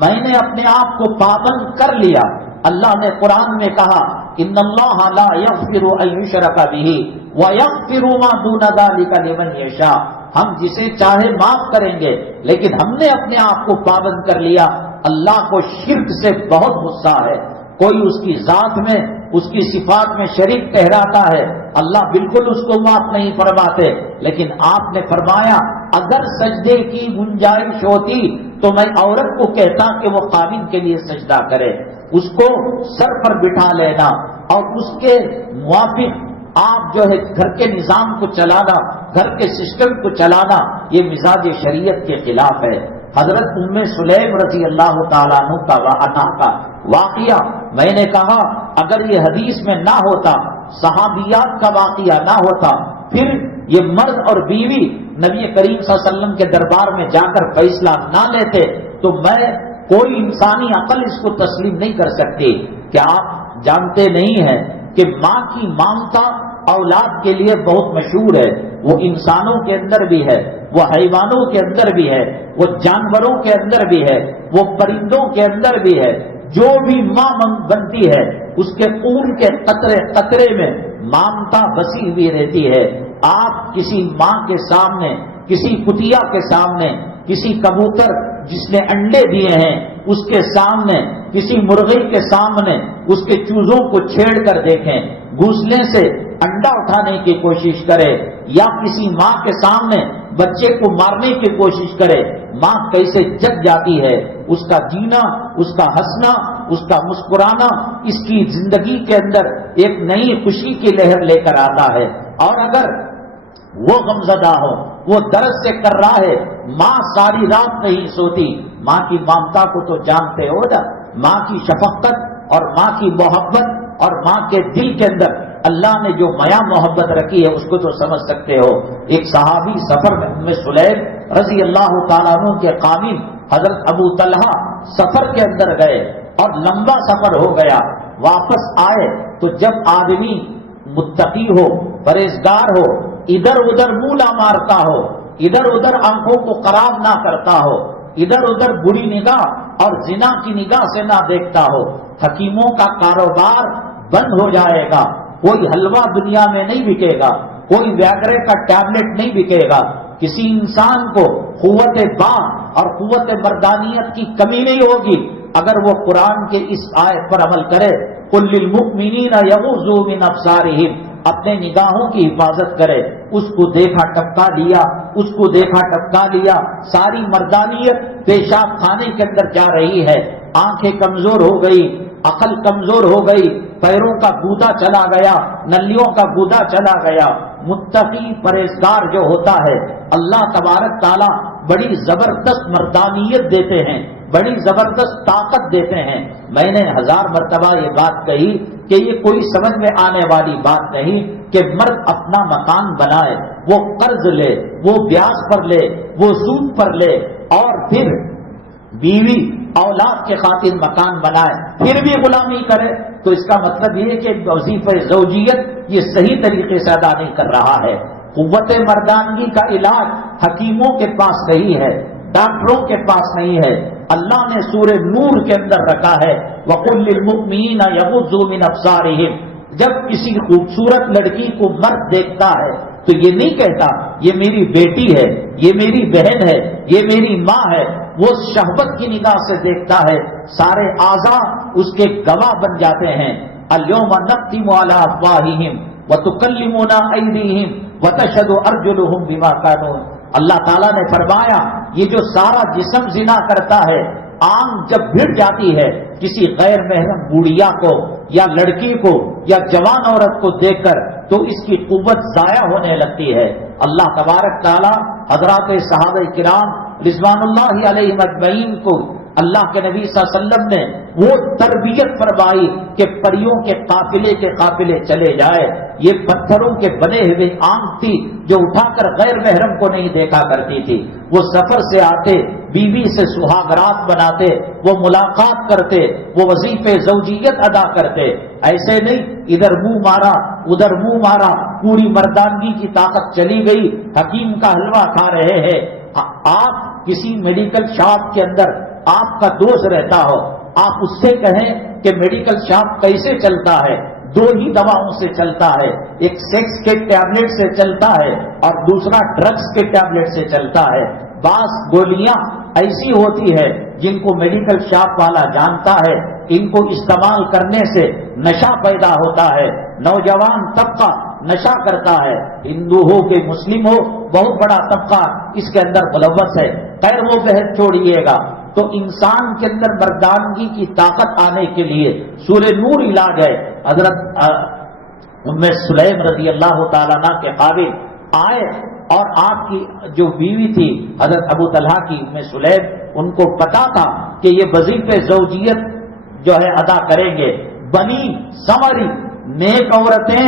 میں نے اپنے آپ کو پابند کر لیا۔ اللہ نے قرآن میں کہا ان اللہ لا یغفر ان یشرک بہ ویغفر ما دون ذلک لمن یشاء، ہم جسے چاہے معاف کریں گے، لیکن ہم نے اپنے آپ کو پابند کر لیا۔ اللہ کو شرک سے بہت غصہ ہے، کوئی اس کی ذات میں اس کی صفات میں شریک ٹھہراتا ہے، اللہ بالکل اس کو معاف نہیں فرماتے۔ لیکن آپ نے فرمایا اگر سجدے کی گنجائش ہوتی تو میں عورت کو کہتا کہ وہ قامین کے لیے سجدہ کرے، اس کو سر پر بٹھا لینا اور اس کے موافق آپ جو ہے گھر کے نظام کو چلانا، گھر کے سسٹم کو چلانا، یہ مزاج شریعت کے خلاف ہے۔ حضرت ام سلیم رضی اللہ تعالیٰ عنہ کا واقعہ میں نے کہا اگر یہ حدیث میں نہ ہوتا، صحابیات کا واقعہ نہ ہوتا، پھر یہ مرد اور بیوی نبی کریم صلی اللہ علیہ وسلم کے دربار میں جا کر فیصلہ نہ لیتے تو میں کوئی انسانی عقل اس کو تسلیم نہیں کر سکتی۔ کہ آپ جانتے نہیں ہیں کہ ماں کی ممتا اولاد کے لیے بہت مشہور ہے، وہ انسانوں کے اندر بھی ہے، وہ حیوانوں کے اندر بھی ہے، وہ جانوروں کے اندر بھی ہے، وہ پرندوں کے اندر بھی ہے۔ جو بھی ماں بنتی ہے اس کے خون کے قطرے قطرے میں ممتا بسی ہوئی رہتی ہے۔ آپ کسی ماں کے سامنے، کسی کتیا کے سامنے، کسی کبوتر جس نے انڈے دیے ہیں اس کے سامنے، کسی مرغی کے سامنے اس کے چوزوں کو چھیڑ کر دیکھیں، گھونسلے سے انڈا اٹھانے کی کوشش کرے یا کسی ماں کے سامنے بچے کو مارنے کی کوشش کرے، ماں کیسے جگ جاتی ہے، اس کا جینا، اس کا ہنسنا، اس کا مسکرانا اس کی زندگی کے اندر ایک نئی خوشی کی لہر لے کر آتا ہے۔ اور اگر وہ غمزدہ ہو، وہ درد سے کر رہا ہے، ماں ساری رات نہیں سوتی، ماں کی ممتا کو تو جانتے ہو نا، ماں کی شفقت اور ماں کی محبت اور ماں کے دل کے اندر اللہ نے جو میاں محبت رکھی ہے اس کو تو سمجھ سکتے ہو۔ ایک صحابی سفر میں ام سلیم رضی اللہ تعالیٰ عنہ کے قامین حضرت ابو طلحہ سفر کے اندر گئے اور لمبا سفر ہو گیا، واپس آئے تو جب آدمی متقی ہو، پرہیزگار ہو، ادھر ادھر منہ نہ مارتا ہو، ادھر ادھر آنکھوں کو خراب نہ کرتا ہو، ادھر ادھر بری نگاہ اور زنا کی نگاہ سے نہ دیکھتا ہو. حکیموں کا کاروبار بند ہو جائے گا. کوئی حلوہ دنیا میں نہیں بکے گا, کوئی ویاگرے کا ٹیبلٹ نہیں بکے گا. کسی انسان کو قوت باء اور قوت مردانیت کی کمی نہیں ہوگی اگر وہ قرآن کے اس آیت پر عمل کرے. قل للمؤمنین یغضوا من ابصارہم, اپنے نگاہوں کی حفاظت کرے. اس کو دیکھا ٹپکا لیا, اس کو دیکھا ٹپکا لیا. ساری مردانیت پیشاب خانے کے اندر جا رہی ہے. آنکھیں کمزور ہو گئی, عقل کمزور ہو گئی, پیروں کا گودا چلا گیا, نلیوں کا گودا چلا گیا. متقی پرہیزگار جو ہوتا ہے اللہ تبارک تعالیٰ بڑی زبردست مردانیت دیتے ہیں, بڑی زبردست طاقت دیتے ہیں. میں نے 1000 مرتبہ یہ بات کہی کہ یہ کوئی سمجھ میں آنے والی بات نہیں کہ مرد اپنا مکان بنائے, وہ قرض لے, وہ بیاج پر لے, وہ سود پر لے, اور پھر بیوی اولاد کے خاطر مکان بنائے, پھر بھی غلامی کرے. تو اس کا مطلب یہ ہے کہ وظیفہ زوجیت یہ صحیح طریقے سے ادا نہیں کر رہا ہے. قوت مردانگی کا علاج حکیموں کے پاس نہیں ہے, ڈاکٹروں کے پاس نہیں ہے. اللہ نے سورہ نور کے اندر رکھا ہے وَقُلْ لِلْمُؤْمِنِينَ يَغُضُّوا مِنْ أَبْصَارِهِمْ. جب کسی خوبصورت لڑکی کو مرد دیکھتا ہے تو یہ نہیں کہتا یہ میری بیٹی ہے, یہ میری بہن ہے, یہ میری ماں ہے. وہ شہوت کی نگاہ سے دیکھتا ہے. سارے اعضاء اس کے گواہ بن جاتے ہیں. الْيَوْمَ نَخْتِمُ عَلَىٰ أَفْوَاهِهِمْ وَتُكَلِّمُنَا أَيْدِيهِمْ وَتَشْهَدُ أَرْجُلُهُمْ بِمَا كَانُوا. اللہ تعالیٰ نے فرمایا یہ جو سارا جسم زنا کرتا ہے, آنکھ جب بھڑ جاتی ہے کسی غیر محرم بوڑھیا کو یا لڑکی کو یا جوان عورت کو دیکھ کر تو اس کی قوت ضائع ہونے لگتی ہے. اللہ تبارک تعالیٰ حضرات صحابہ کرام رضوان اللہ علیہم اجمعین کو اللہ کے نبی صلی اللہ علیہ وسلم نے وہ تربیت فرمائی کہ پریوں کے قافلے چلے جائے. یہ پتھروں کے بنے ہوئے آنکھ تھی جو اٹھا کر غیر محرم کو نہیں دیکھا کرتی تھی. وہ سفر سے آتے, بیوی سے سہاگ رات بناتے, وہ ملاقات کرتے, وہ وظیفے زوجیت ادا کرتے. ایسے نہیں ادھر منہ مارا ادھر منہ مارا, پوری مردانگی کی طاقت چلی گئی, حکیم کا حلوہ کھا رہے ہیں. آپ کسی میڈیکل شاپ کے اندر آپ کا دوست رہتا ہو, آپ اس سے کہیں کہ میڈیکل شاپ کیسے چلتا ہے, 2 ہی دواؤں سے چلتا ہے. ایک سیکس کے ٹیبلٹ سے چلتا ہے اور دوسرا ڈرگس کے ٹیبلٹ سے چلتا ہے. بعض گولیاں ایسی ہوتی ہے جن کو میڈیکل شاپ والا جانتا ہے, ان کو استعمال کرنے سے نشہ پیدا ہوتا ہے, نوجوان طبقہ نشہ کرتا ہے. ہندو ہو کہ مسلم ہو, بہت بڑا طبقہ اس کے اندر ملوث ہے. خیر وہ بحث چھوڑیے گا. تو انسان کے اندر مردانگی کی طاقت آنے کے لیے سورہ نور علاج ہے. حضرت ام سلیم رضی اللہ تعالیٰ عنہ کے قابل آئے اور آپ کی جو بیوی تھی حضرت ابو طلحہ کی ام سلیم, ان کو پتا تھا کہ یہ وظیفہ زوجیت جو ہے ادا کریں گے. بنی سنوری نیک عورتیں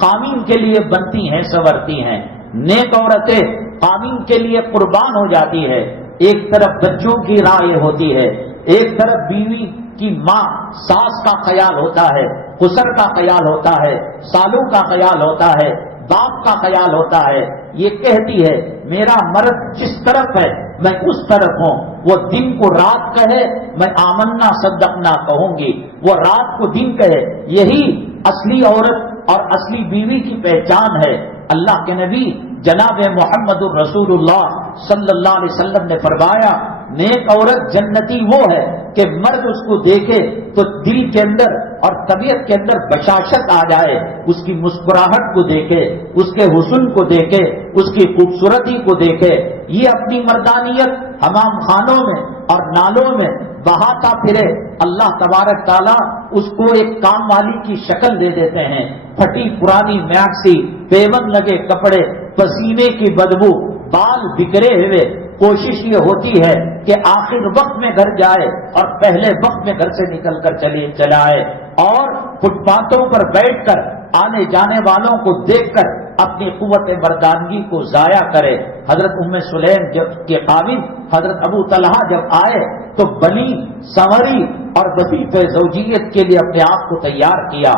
قامین کے لیے بنتی ہیں, سنورتی ہیں. نیک عورتیں قامین کے لیے قربان ہو جاتی ہے. ایک طرف بچوں کی رائے ہوتی ہے, ایک طرف بیوی کی ماں ساس کا خیال ہوتا ہے, خسر کا خیال ہوتا ہے, سالوں کا خیال ہوتا ہے, باپ کا خیال ہوتا ہے. یہ کہتی ہے میرا مرد جس طرف ہے میں اس طرف ہوں. وہ دن کو رات کہے میں آمنا صدقنا کہوں گی, وہ رات کو دن کہے. یہی اصلی عورت اور اصلی بیوی کی پہچان ہے. اللہ کے نبی جناب محمد الرسول اللہ صلی اللہ علیہ وسلم نے فرمایا نیک عورت جنتی وہ ہے کہ مرد اس کو دیکھے تو دل کے اندر اور طبیعت کے اندر بشاشت آ جائے, اس کی مسکراہٹ کو دیکھے, اس کے حسن کو دیکھے, اس کی خوبصورتی کو دیکھے. یہ اپنی مردانیت حمام خانوں میں اور نالوں میں بہاتا پھرے. اللہ تبارک تعالیٰ اس کو ایک کام والی کی شکل دے دیتے ہیں. پھٹی پرانی میکسی, پیون لگے کپڑے, پسینے کی بدبو, بال بکھرے ہوئے. کوشش یہ ہوتی ہے کہ آخر وقت میں گھر جائے اور پہلے وقت میں گھر سے نکل کر چلا آئے, اور فٹ پاتھوں پر بیٹھ کر آنے جانے والوں کو دیکھ کر اپنی قوت مردانگی کو ضائع کرے. حضرت ام سلیم کے قابل حضرت ابو طلحہ جب آئے تو بنی سنوری اور وظیفہ زوجیت کے لیے اپنے آپ کو تیار کیا.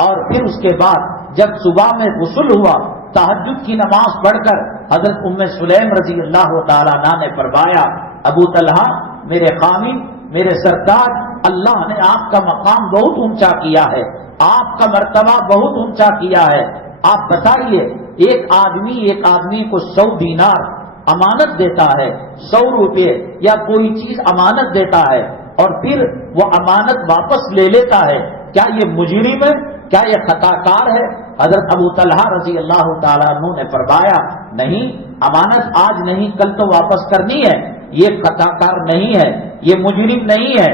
اور پھر اس کے بعد جب صبح میں غسل ہوا, تہجد کی نماز پڑھ کر حضرت ام سلیم رضی اللہ تعالیٰ عنہ نے فرمایا ابو طلحہ میرے خامن، میرے سردار، اللہ نے آپ کا مقام بہت اونچا کیا ہے، آپ کا مرتبہ بہت اونچا کیا ہے، آپ بتائیے ایک آدمی کو 100 دینار امانت دیتا ہے، 100 روپے یا کوئی چیز امانت دیتا ہے اور پھر وہ امانت واپس لے لیتا ہے، کیا یہ مجرم ہے؟ کیا یہ خطا کار ہے؟ حضرت ابو طلحہ رضی اللہ تعالیٰ عنہ نے فرمایا نہیں، امانت آج نہیں کل تو واپس کرنی ہے، یہ خطا کار نہیں ہے، یہ مجرم نہیں ہے۔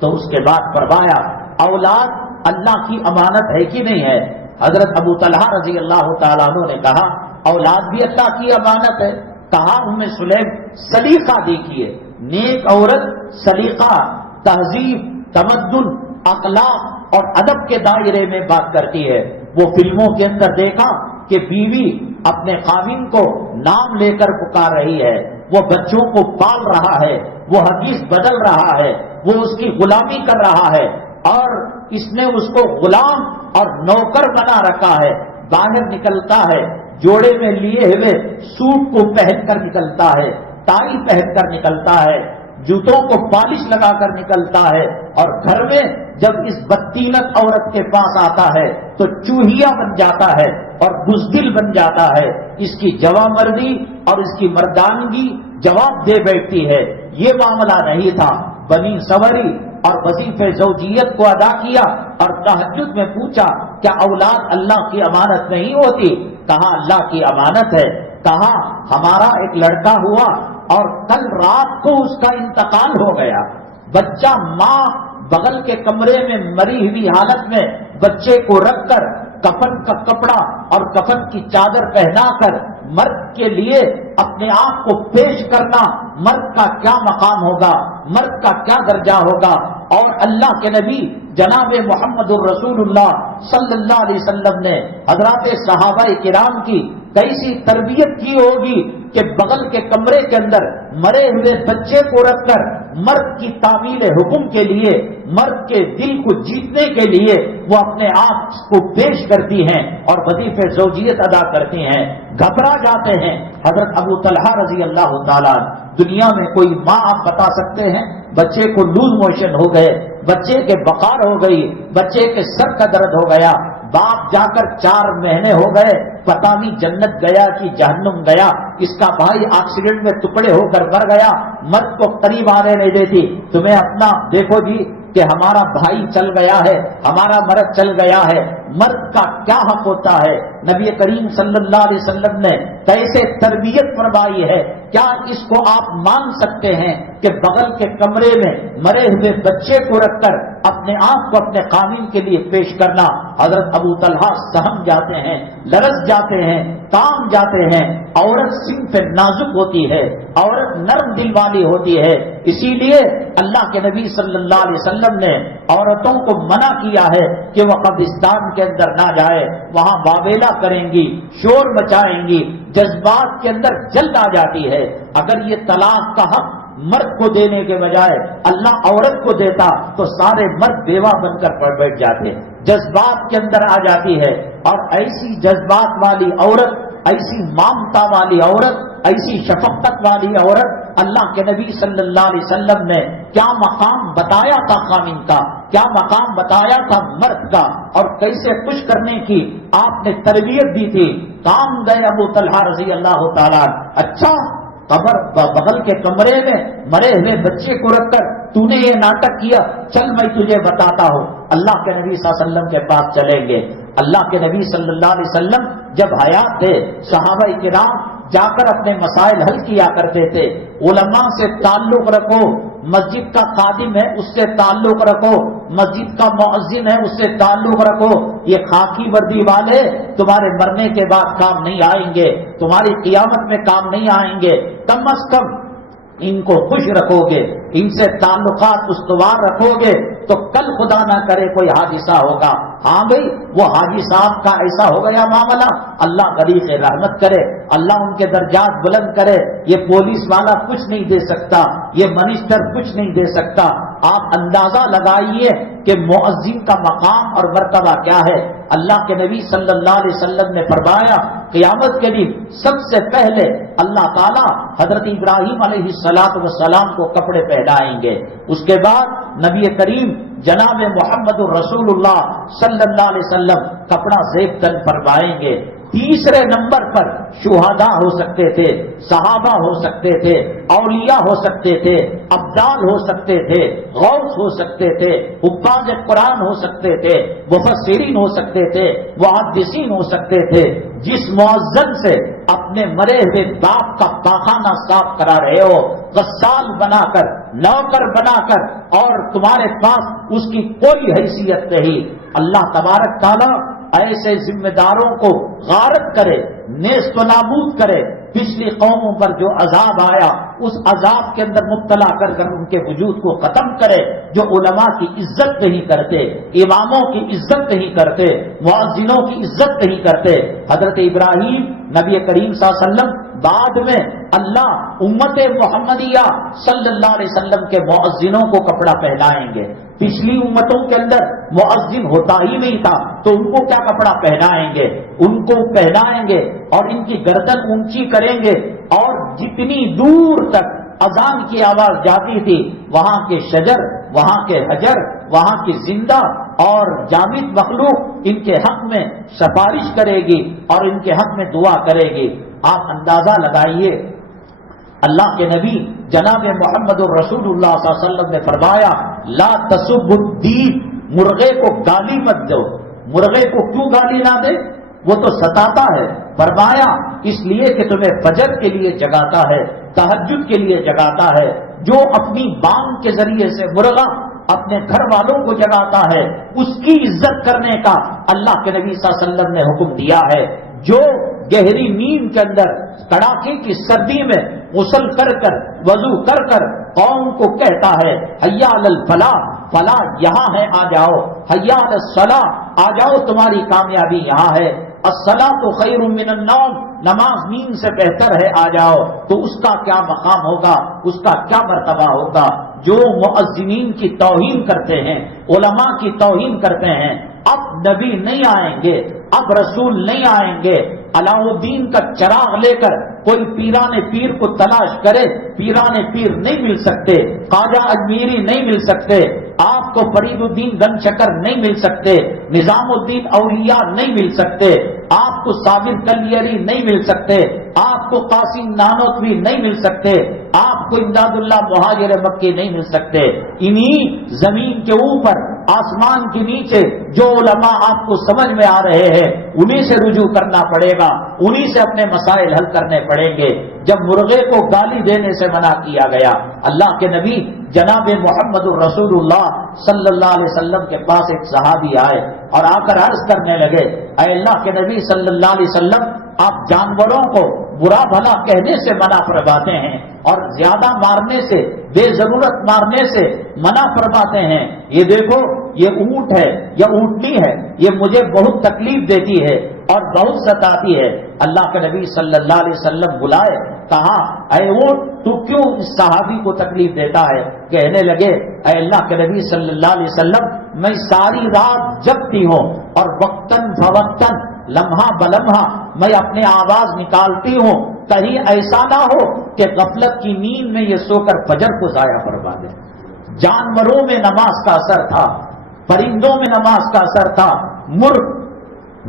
تو اس کے بعد فرمایا اولاد اللہ کی امانت ہے کہ نہیں ہے؟ حضرت ابو طلحہ رضی اللہ تعالیٰ عنہ نے کہا اولاد بھی اللہ کی امانت ہے۔ کہا سلیم سلیقہ دیکھیے، نیک عورت سلیقہ، تہذیب، تمدن، اخلاق اور ادب کے دائرے میں بات کرتی ہے۔ وہ فلموں کے اندر دیکھا کہ بیوی اپنے خاوند کو نام لے کر پکار رہی ہے، وہ بچوں کو پال رہا ہے، وہ حدیث بدل رہا ہے، وہ اس کی غلامی کر رہا ہے اور اس نے اس کو غلام اور نوکر بنا رکھا ہے۔ باہر نکلتا ہے جوڑے میں لیے ہوئے سوٹ کو پہن کر نکلتا ہے، ٹائی پہن کر نکلتا ہے، جوتوں کو پالش لگا کر نکلتا ہے، اور گھر میں جب اس بدتینت عورت کے پاس آتا ہے تو چوہیا بن جاتا ہے اور بزدل بن جاتا ہے۔ اس کی جوامردی اور اس کی مردانگی جواب دے بیٹھتی ہے۔ یہ معاملہ نہیں تھا، بنی سوری اور وظیفہ زوجیت کو ادا کیا اور تہجد میں پوچھا کیا اولاد اللہ کی امانت نہیں ہوتی؟ کہا اللہ کی امانت ہے۔ کہا ہمارا ایک لڑکا ہوا اور کل رات کو اس کا انتقال ہو گیا، بچہ ماں بغل کے کمرے میں مری ہوئی حالت میں بچے کو رکھ کر کفن کا کپڑا اور کفن کی چادر پہنا کر مرد کے لیے اپنے آپ کو پیش کرنا، مرد کا کیا مقام ہوگا، مرد کا کیا درجہ ہوگا۔ اور اللہ کے نبی جناب محمد الرسول اللہ صلی اللہ علیہ وسلم نے حضرات صحابہ کرام کی کیسی تربیت کی ہوگی کہ بغل کے کمرے کے اندر مرے ہوئے بچے کو رکھ کر مرد کی تعمیل حکم کے لیے، مرد کے دل کو جیتنے کے لیے وہ اپنے آپ کو پیش کرتی ہیں اور وظیفہ زوجیت ادا کرتی ہیں۔ گھبرا جاتے ہیں حضرت ابو طلحہ رضی اللہ تعالیٰ۔ دنیا میں کوئی ماں آپ بتا سکتے ہیں بچے کو لوز موشن ہو گئے، بچے کے بخار ہو گئی، بچے کے سر کا درد ہو گیا، باپ جا کر 4 مہینے ہو گئے، پتہ نہیں جنت گیا کہ جہنم گیا، اس کا بھائی ایکسیڈنٹ میں ٹکڑے ہو کر مر گیا، مرد کو قریب آنے نہیں دیتی، تمہیں اپنا دیکھو جی کہ ہمارا بھائی چل گیا ہے، ہمارا مرد چل گیا ہے۔ مرد کا کیا حق ہوتا ہے؟ نبی کریم صلی اللہ علیہ وسلم نے کیسے تربیت فرمائی ہے؟ کیا اس کو آپ مان سکتے ہیں کہ بغل کے کمرے میں مرے ہوئے بچے کو رکھ کر اپنے آپ کو اپنے قانون کے لیے پیش کرنا؟ حضرت ابو طلحہ سہم جاتے ہیں، لرز جاتے ہیں، کام جاتے ہیں۔ عورت صنف نازک ہوتی ہے، عورت نرم دل والی ہوتی ہے، اسی لیے اللہ کے نبی صلی اللہ علیہ وسلم نے عورتوں کو منع کیا ہے کہ وہ قبرستان کے اندر نہ جائے، وہاں واویلا کریں گی، شور مچائیں گی، جذبات کے اندر جلد آ جاتی ہے۔ اگر یہ طلاق کا حق مرد کو دینے کے بجائے اللہ عورت کو دیتا تو سارے مرد بیوہ بن کر پڑ بیٹھ جاتے، جذبات کے اندر آ جاتی ہے۔ اور ایسی جذبات والی عورت، ایسی مامتا والی عورت، ایسی شفقت والی عورت، اللہ کے نبی صلی اللہ علیہ وسلم نے کیا مقام بتایا تھا خامن کا، کیا مقام بتایا تھا مرد کا، اور کیسے خوش کرنے کی آپ نے تربیت دی تھی۔ کام گئے ابو طلحہ رضی اللہ تعالیٰ، اچھا قبر بغل کے کمرے میں مرے ہوئے بچے کو رکھ کر تو نے یہ ناٹک کیا، چل میں تجھے بتاتا ہوں۔ اللہ کے نبی صلی اللہ علیہ وسلم کے پاس چلیں گے۔ اللہ کے نبی صلی اللہ علیہ وسلم جب حیات تھے صحابہ کرام جا کر اپنے مسائل حل کیا کرتے تھے۔ علماء سے تعلق رکھو، مسجد کا خادم ہے اس سے تعلق رکھو، مسجد کا مؤذن ہے اس سے تعلق رکھو۔ یہ خاکی وردی والے تمہارے مرنے کے بعد کام نہیں آئیں گے، تمہاری قیامت میں کام نہیں آئیں گے۔ کم از کم ان کو خوش رکھو گے، ان سے تعلقات استوار رکھو گے تو کل خدا نہ کرے کوئی حادثہ ہوگا۔ ہاں بھائی وہ حاجی صاحب کا ایسا ہو گیا معاملہ، اللہ غریق رحمت کرے، اللہ ان کے درجات بلند کرے۔ یہ پولیس والا کچھ نہیں دے سکتا، یہ منسٹر کچھ نہیں دے سکتا۔ آپ اندازہ لگائیے کہ مؤذن کا مقام اور مرتبہ کیا ہے۔ اللہ کے نبی صلی اللہ علیہ وسلم نے فرمایا قیامت کے دن سب سے پہلے اللہ تعالیٰ حضرت ابراہیم علیہ السلام کو کپڑے پہنائیں گے. اس کے بعد نبی کریم جناب محمد الرسول اللہ صلی اللہ علیہ وسلم کپڑا زیب تن فرمائیں گے. تیسرے نمبر پر شہداء ہو سکتے تھے، صحابہ ہو سکتے تھے، اولیاء ہو سکتے تھے، ابدال ہو سکتے تھے، غوث ہو سکتے تھے، حفاظ قرآن ہو سکتے تھے، مفسرین ہو سکتے تھے، محدثین ہو سکتے تھے. جس مؤذن سے اپنے مرے ہوئے باپ کا پاخانہ صاف کرا رہے ہو، غسال بنا کر، نوکر بنا کر، اور تمہارے پاس اس کی کوئی حیثیت نہیں، اللہ تبارک تعالیٰ ایسے ذمہ داروں کو غارت کرے، نیست و نابود کرے. پچھلی قوموں پر جو عذاب آیا اس عذاب کے اندر مبتلا کر ان کے وجود کو ختم کرے. جو علماء کی عزت نہیں کرتے، اماموں کی عزت نہیں کرتے، مؤذنوں کی عزت نہیں کرتے. حضرت ابراہیم نبی کریم صلی اللہ علیہ وسلم، بعد میں اللہ امت محمدیہ صلی اللہ علیہ وسلم کے مؤذنوں کو کپڑا پہنائیں گے. پچھلی امتوں کے اندر مؤذن ہوتا ہی نہیں تھا تو ان کو کیا کپڑا پہنائیں گے؟ ان کو پہنائیں گے اور ان کی گردن اونچی کریں گے، اور جتنی دور تک اذان کی آواز جاتی تھی وہاں کے شجر، وہاں کے حجر، وہاں کی زندہ اور جامد مخلوق ان کے حق میں سفارش کرے گی اور ان کے حق میں دعا کرے گی. آپ اندازہ لگائیے، اللہ کے نبی جناب محمد الرسول اللہ صلی اللہ علیہ وسلم نے فرمایا لا تسب الدین، مرغے کو گالی مت دو. مرغے کو کیوں گالی نہ دے؟ وہ تو ستاتا ہے. فرمایا اس لیے کہ تمہیں فجر کے لیے جگاتا ہے، تہجد کے لیے جگاتا ہے. جو اپنی بانگ کے ذریعے سے مرغا اپنے گھر والوں کو جگاتا ہے اس کی عزت کرنے کا اللہ کے نبی صلی اللہ علیہ وسلم نے حکم دیا ہے. جو گہری نیند کے اندر کڑاکے کی سردی میں غسل کر کر، وضو کر کر قوم کو کہتا ہے حیا علی الفلاح، فلاح یہاں ہے آ جاؤ، حیا علی الصلاح آ جاؤ تمہاری کامیابی یہاں ہے، الصلاۃ خیر من النوم، نماز نیند سے بہتر ہے آ جاؤ، تو اس کا کیا مقام ہوگا، اس کا کیا مرتبہ ہوگا. جو مؤذنین کی توہین کرتے ہیں، علماء کی توہین کرتے ہیں، اب نبی نہیں آئیں گے، اب رسول نہیں آئیں گے. علاء الدین کا چراغ لے کر کوئی پیران پیر کو تلاش کرے، پیران پیر نہیں مل سکتے، خواجہ اجمیری نہیں مل سکتے، آپ کو فرید الدین گن شکر نہیں مل سکتے، نظام الدین اولیاء نہیں مل سکتے، آپ کو صابر کلیری نہیں مل سکتے، آپ کو قاسم نانوتوی نہیں مل سکتے، آپ کو امداد اللہ مہاجر مکی نہیں مل سکتے. انہی زمین کے اوپر آسمان کے نیچے جو علماء آپ کو سمجھ میں آ رہے ہیں انہی سے رجوع کرنا پڑے گا، انہی سے اپنے مسائل حل کرنے پڑیں گے. جب مرغے کو گالی دینے سے منع کیا گیا، اللہ کے نبی جناب محمد الرسول اللہ صلی اللہ علیہ وسلم کے پاس ایک صحابی آئے اور آ کر عرض کرنے لگے اے اللہ کے نبی صلی اللہ علیہ وسلم، آپ جانوروں کو برا بھلا کہنے سے منع فرماتے ہیں اور زیادہ مارنے سے، بے ضرورت مارنے سے منع فرماتے ہیں. یہ دیکھو یہ اونٹ ہے یا اونٹنی ہے، یہ مجھے بہت تکلیف دیتی ہے اور بہت ستاتی ہے. اللہ کے نبی صلی اللہ علیہ وسلم بلائے، کہا اے اونٹ تو کیوں اس صحابی کو تکلیف دیتا ہے؟ کہنے لگے اے اللہ کے نبی صلی اللہ علیہ وسلم، میں ساری رات جگتی ہوں اور وقتاً فوقتاً، لمحہ بلمحہ میں اپنے آواز نکالتی ہوں، کہیں ایسا نہ ہو کہ غفلت کی نیند میں یہ سو کر فجر کو ضائع فرما دے. جانوروں میں نماز کا اثر تھا، پرندوں میں نماز کا اثر تھا، مرغ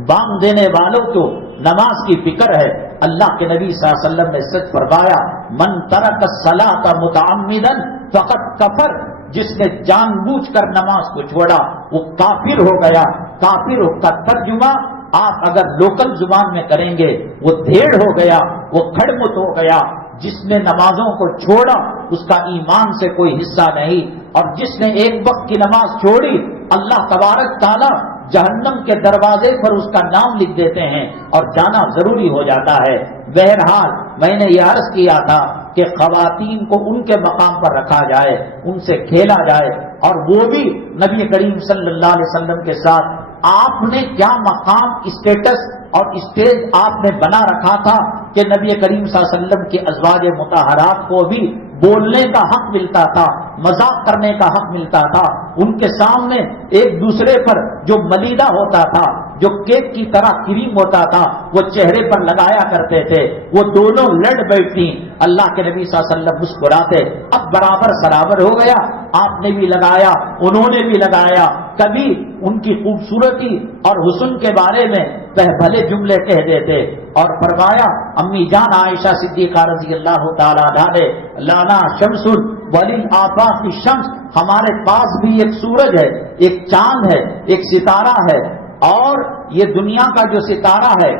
بانگ دینے والوں کو نماز کی فکر ہے. اللہ کے نبی صلی اللہ علیہ وسلم نے سچ فرمایا من ترک الصلاۃ متعمدا فقد کفر، جس نے جان بوجھ کر نماز کو چھوڑا وہ کافر ہو گیا. کافر کا ترجمہ آپ اگر لوکل زبان میں کریں گے وہ دھیڑ ہو گیا، وہ کھڑمت ہو گیا. جس نے نمازوں کو چھوڑا اس کا ایمان سے کوئی حصہ نہیں، اور جس نے ایک وقت کی نماز چھوڑی اللہ تبارک تعالیٰ جہنم کے دروازے پر اس کا نام لکھ دیتے ہیں اور جانا ضروری ہو جاتا ہے. بہرحال میں نے یہ عرض کیا تھا کہ خواتین کو ان کے مقام پر رکھا جائے، ان سے کھیلا جائے، اور وہ بھی نبی کریم صلی اللہ علیہ وسلم کے ساتھ. آپ نے کیا مقام، اسٹیٹس اور اسٹیج آپ نے بنا رکھا تھا کہ نبی کریم صلی اللہ علیہ وسلم کے ازواج مطہرات کو بھی بولنے کا حق ملتا تھا، مذاق کرنے کا حق ملتا تھا. ان کے سامنے ایک دوسرے پر جو ملیدہ ہوتا تھا، جو کیک کی طرح کریم ہوتا تھا وہ چہرے پر لگایا کرتے تھے، وہ دونوں لڑ بیٹھتی، اللہ کے نبی صلی اللہ علیہ وسلم مسکراتے، اب برابر سرابر ہو گیا، آپ نے بھی لگایا انہوں نے بھی لگایا، کبھی ان کی خوبصورتی اور حسن کے بارے میں بھلے جملے کہہ دیتے، اور فرمایا امی جان عائشہ صدیقہ رضی اللہ تعالی عنہا نے لانا شمس ولی آفاق کی شمس، ہمارے پاس بھی ایک سورج ہے، ایک چاند ہے، ایک ستارہ ہے، اور یہ دنیا کا جو ستارہ ہے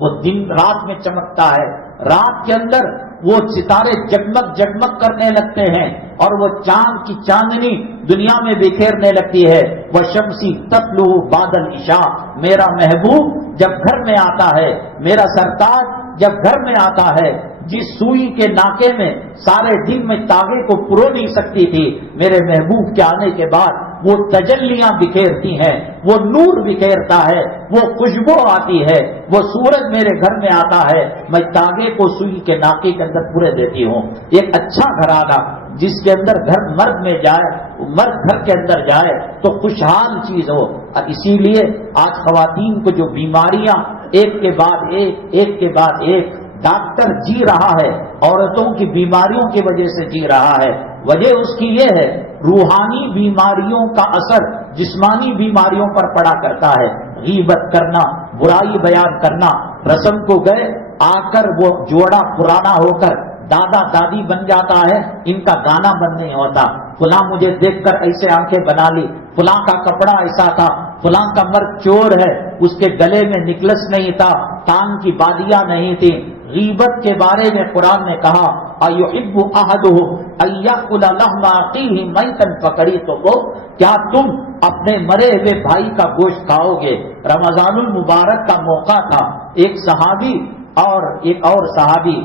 وہ دن رات میں چمکتا ہے، رات کے اندر وہ ستارے جگمگ جگمگ کرنے لگتے ہیں اور وہ چاند کی چاندنی دنیا میں بکھیرنے لگتی ہے، وہ شمسی تطلع بعد العشاء، میرا محبوب جب گھر میں آتا ہے، میرا سرتاج جب گھر میں آتا ہے، جس سوئی کے ناکے میں سارے دن میں تاغے کو پرو نہیں سکتی تھی، میرے محبوب کے آنے کے بعد وہ تجلیاں بکھیرتی ہیں، وہ نور بکھیرتا ہے، وہ خوشبو آتی ہے، وہ سورج میرے گھر میں آتا ہے، میں تاغے کو سوئی کے ناکے کے اندر پورے دیتی ہوں۔ ایک اچھا گھرانہ جس کے اندر گھر مرد میں جائے، مرد گھر کے اندر جائے تو خوشحال چیز ہو، اور اسی لیے آج خواتین کو جو بیماریاں ایک کے بعد ایک کے بعد ایک ڈاکٹر جی رہا ہے، عورتوں کی بیماریوں کی وجہ سے جی رہا ہے، وجہ اس کی یہ ہے روحانی بیماریوں کا اثر جسمانی بیماریوں پر پڑا کرتا ہے، غیبت کرنا، برائی بیان کرنا، رسم کو گئے آ کر وہ جوڑا پرانا ہو کر دادا دادی بن جاتا ہے، ان کا گانا بند نہیں ہوتا، فلاں مجھے دیکھ کر ایسے آنکھیں بنا لی، فلاں کا کپڑا ایسا تھا، فلاں کا مرد چور ہے، اس کے گلے میں نکلس نہیں تھا، کان کی بادیاں نہیں تھی۔ غیبت کے بارے میں قرآن نے کہا اَيُحِبُّ أَحَدُهُمْ أَن يَأْكُلَ لَحْمَ أَخِيهِ مَيْتًا فَكَرِهْتُمُوهُ، کیا تم اپنے مرے ہوئے بھائی کا گوشت کھاؤ گے؟ رمضان المبارک کا موقع تھا، ایک صحابی اور ایک اور صحابی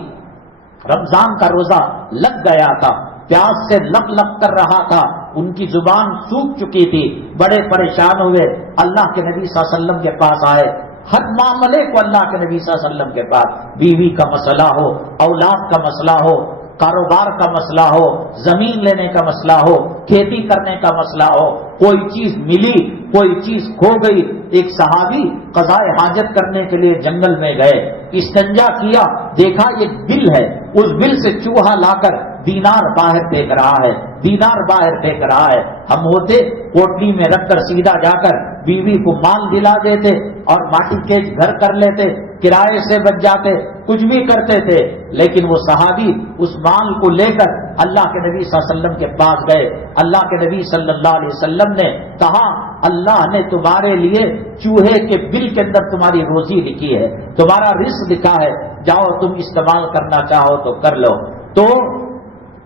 رمضان کا روزہ لگ گیا تھا، پیاس سے لپ لپ کر رہا تھا، ان کی زبان سوکھ چکی تھی، بڑے پریشان ہوئے، اللہ کے نبی صلی اللہ علیہ وسلم کے پاس آئے، ہر معاملے کو اللہ کے نبی صلی اللہ علیہ وسلم کے پاس، بیوی کا مسئلہ ہو، اولاد کا مسئلہ ہو، کاروبار کا مسئلہ ہو، زمین لینے کا مسئلہ ہو، کھیتی کرنے کا مسئلہ ہو، کوئی چیز ملی کوئی چیز کھو گئی، ایک صحابی قضاء حاجت کرنے کے لیے جنگل میں گئے، استنجا کیا، دیکھا ایک بل ہے، اس بل سے چوہا لا کر دینار باہر پھینک رہا ہے، دینار باہر پھینک رہا ہے، ہم ہوتے کوٹلی میں رکھ کر سیدھا جا کر بیوی کو مال دلا دیتے اور ماٹی کے گھر کر لیتے، کرائے سے بچ جاتے، کچھ بھی کرتے تھے، لیکن وہ صحابی اس مال کو لے کر اللہ کے نبی صلی اللہ علیہ وسلم کے پاس گئے، اللہ کے نبی صلی اللہ علیہ وسلم نے کہا اللہ نے تمہارے لیے چوہے کے بل کے اندر تمہاری روزی لکھی ہے، تمہارا رزق لکھا ہے، جاؤ تم استعمال کرنا چاہو تو کر لو۔ تو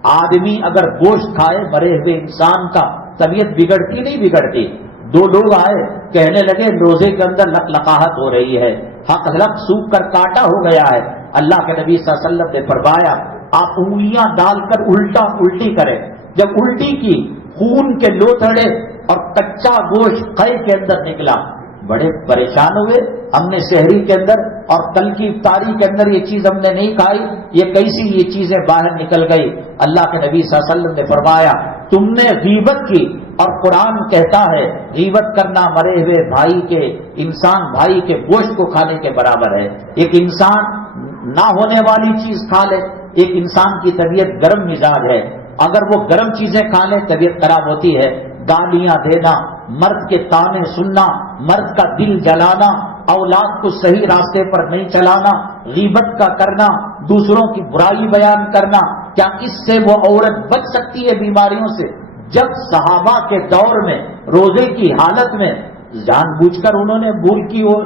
آدمی اگر گوشت کھائے مرے ہوئے انسان کا طبیعت بگڑتی نہیں بگڑتی؟ دو لوگ آئے کہنے لگے روزے کے اندر لقلقاہٹ ہو رہی ہے، حق سوکھ کر کاٹا ہو گیا ہے، اللہ کے نبی صلی اللہ علیہ وسلم نے فرمایا آپ انگلیاں ڈال کر الٹی کریں، جب الٹی کی خون کے لوتھڑے اور کچا گوشت قے کے اندر نکلا، بڑے پریشان ہوئے، ہم نے شہری کے اندر اور کل کی افطاری کے اندر یہ چیز ہم نے نہیں کھائی، یہ کیسی یہ چیزیں باہر نکل گئی؟ اللہ کے نبی صلی اللہ علیہ وسلم نے فرمایا تم نے غیبت کی، اور قرآن کہتا ہے غیبت کرنا مرے ہوئے بھائی کے انسان بھائی کے گوشت کو کھانے کے برابر ہے۔ ایک انسان نہ ہونے والی چیز کھا لے، ایک انسان کی طبیعت گرم مزاج ہے، اگر وہ گرم چیزیں کھا لے طبیعت خراب ہوتی ہے، گالیاں دینا، مرد کے تانے سننا، مرد کا دل جلانا، اولاد کو صحیح راستے پر نہیں چلانا، غیبت کا کرنا، دوسروں کی برائی بیان کرنا، کیا اس سے وہ عورت بچ سکتی ہے بیماریوں سے؟ جب صحابہ کے دور میں روزے کی حالت میں جان بوجھ کر انہوں نے بھول کی ہو،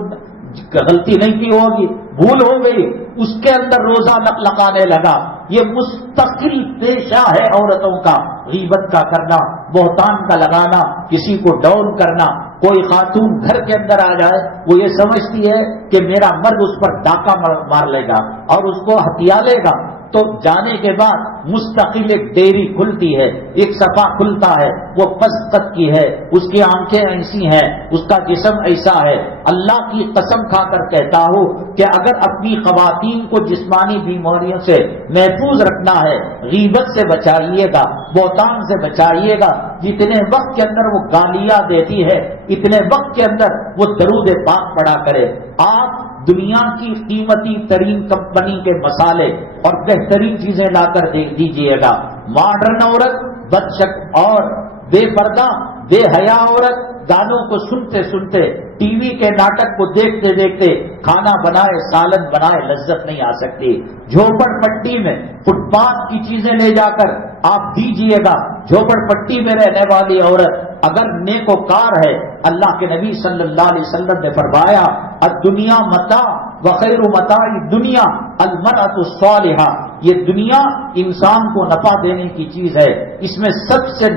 غلطی نہیں کی ہوگی، بھول ہو گئی، اس کے اندر روزہ لقانے لگا، یہ مستقل پیشہ ہے عورتوں کا، غیبت کا کرنا، بہتان کا لگانا، کسی کو ڈاؤن کرنا۔ کوئی خاتون گھر کے اندر آ جائے وہ یہ سمجھتی ہے کہ میرا مرد اس پر ڈاکہ مار لے گا اور اس کو ہتھیا لے گا، تو جانے کے بعد مستقل ایک ڈیری کھلتی ہے، ایک صفحہ کھلتا ہے، وہ پست قد کی ہے، اس کی آنکھیں ایسی ہیں، اس کا جسم ایسا ہے۔ اللہ کی قسم کھا کر کہتا ہوں کہ اگر اپنی خواتین کو جسمانی بیماریوں سے محفوظ رکھنا ہے، غیبت سے بچائیے گا، بہتان سے بچائیے گا۔ جتنے وقت کے اندر وہ گالیاں دیتی ہے اتنے وقت کے اندر وہ درود پاک پڑھا کرے۔ آپ دنیا کی قیمتی ترین کمپنی کے مسالے اور بہترین چیزیں لا کر دے دیجیے گا۔ ماڈرن عورت، بدشک اور بے پردہ بے حیا عورت گانوں کو سنتے سنتے، ٹی وی کے ناٹک کو دیکھتے دیکھتے کھانا بنائے، سالن بنائے، لذت نہیں آ سکتی۔ جھوپڑ پٹی میں فٹ پاتھ کی چیزیں لے جا کر آپ دیجیے گا۔ جھوپڑ پٹی میں رہنے والی عورت اگر نیکوکار ہے، اللہ کے نبی صلی اللہ علیہ وسلم نے فرمایا الدنیا متاع وخیر متاع الدنیا المرأۃ الصالحہ، یہ دنیا انسان کو نفع دینے کی چیز ہے، اس میں سب سے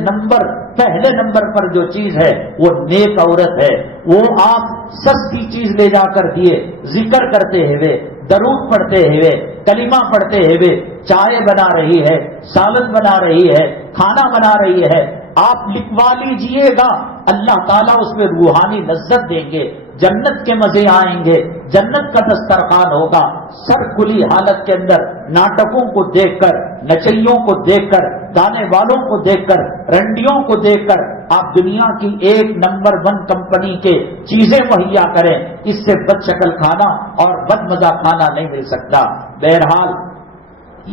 پہلے نمبر پر جو چیز ہے وہ نیک عورت ہے۔ وہ آپ سستی چیز لے جا کر دیے، ذکر کرتے ہوئے، درود پڑھتے ہوئے، کلمہ پڑھتے ہوئے چائے بنا رہی ہے، سالن بنا رہی ہے، کھانا بنا رہی ہے، آپ لکھوا لیجئے گا، اللہ تعالیٰ اس میں روحانی لذت دیں گے، جنت کے مزے آئیں گے، جنت کا دسترخوان ہوگا۔ سر کھلی حالت کے اندر ناٹکوں کو دیکھ کر، نچیوں کو دیکھ کر، گانے والوں کو دیکھ کر، رنڈیوں کو دیکھ کر آپ دنیا کی 1 نمبر 1 کمپنی کے چیزیں مہیا کریں، اس سے بد شکل کھانا اور بد مزہ کھانا نہیں مل سکتا۔ بہرحال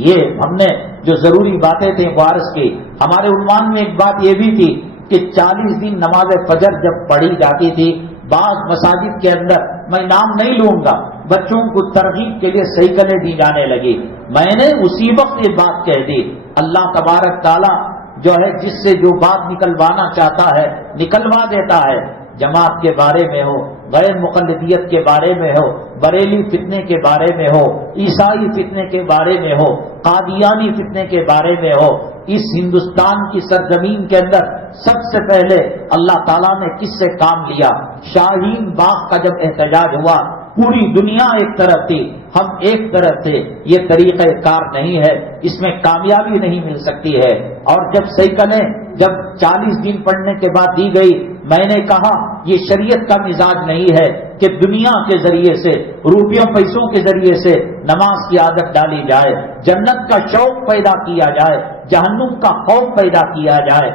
یہ ہم نے جو ضروری باتیں تھیں وہ عرض کی۔ ہمارے عنوان میں ایک بات یہ بھی تھی کہ 40 دن نماز فجر جب پڑھی جاتی تھی، بعض مساجد کے اندر، میں نام نہیں لوں گا، بچوں کو ترغیب کے لیے سائیکلیں دی جانے لگی۔ میں نے اسی وقت یہ بات کہہ دی، اللہ تبارک تعالیٰ جو ہے جس سے جو بات نکلوانا چاہتا ہے نکلوا دیتا ہے۔ جماعت کے بارے میں ہو، غیر مقلدیت کے بارے میں ہو، بریلی فتنے کے بارے میں ہو، عیسائی فتنے کے بارے میں ہو، قادیانی فتنے کے بارے میں ہو، اس ہندوستان کی سرزمین کے اندر سب سے پہلے اللہ تعالیٰ نے کس سے کام لیا؟ شاہین باغ کا جب احتجاج ہوا، پوری دنیا ایک طرف تھی، ہم ایک طرف تھے۔ یہ طریقہ کار نہیں ہے، اس میں کامیابی نہیں مل سکتی ہے۔ اور جب سائیکلیں جب 40 دن پڑھنے کے بعد دی گئی، میں نے کہا یہ شریعت کا مزاج نہیں ہے کہ دنیا کے ذریعے سے، روپیوں پیسوں کے ذریعے سے نماز کی عادت ڈالی جائے، جنت کا شوق پیدا کیا جائے، جہنم کا خوف پیدا کیا جائے۔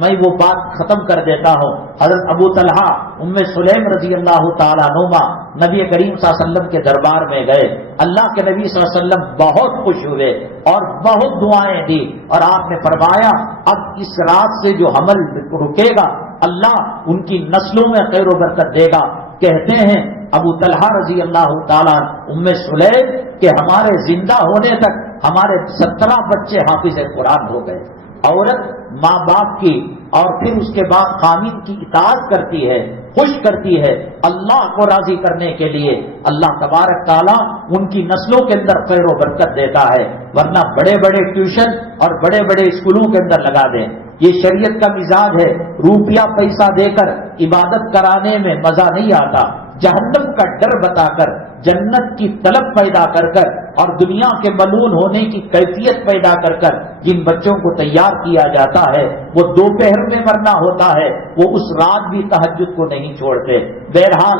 میں وہ بات ختم کر دیتا ہوں۔ حضرت ابو طلحہ ام سلیم رضی اللہ تعالیٰ عنہما نبی کریم صلی اللہ علیہ وسلم کے دربار میں گئے، اللہ کے نبی صلی اللہ علیہ وسلم بہت خوش ہوئے اور بہت دعائیں دی، اور آپ نے فرمایا اب اس رات سے جو حمل رکے گا اللہ ان کی نسلوں میں خیر و برکت دے گا۔ کہتے ہیں ابو طلحہ رضی اللہ تعالیٰ ام سلیم کہ ہمارے زندہ ہونے تک ہمارے 17 بچے حافظ قرآن ہو گئے۔ عورت ماں باپ کی اور پھر اس کے بعد خامن کی اطاعت کرتی ہے، خوش کرتی ہے، اللہ کو راضی کرنے کے لیے اللہ تبارک تعالیٰ ان کی نسلوں کے اندر خیر و برکت دیتا ہے۔ ورنہ بڑے بڑے ٹیوشن اور بڑے بڑے اسکولوں کے اندر لگا دیں، یہ شریعت کا مزاج ہے۔ روپیہ پیسہ دے کر عبادت کرانے میں مزہ نہیں آتا، جہنم کا ڈر بتا کر، جنت کی طلب پیدا کر کر اور دنیا کے ملعون ہونے کی کیفیت پیدا کر کر جن بچوں کو تیار کیا جاتا ہے وہ دوپہر میں مرنا ہوتا ہے، وہ اس رات بھی تہجد کو نہیں چھوڑتے۔ بہرحال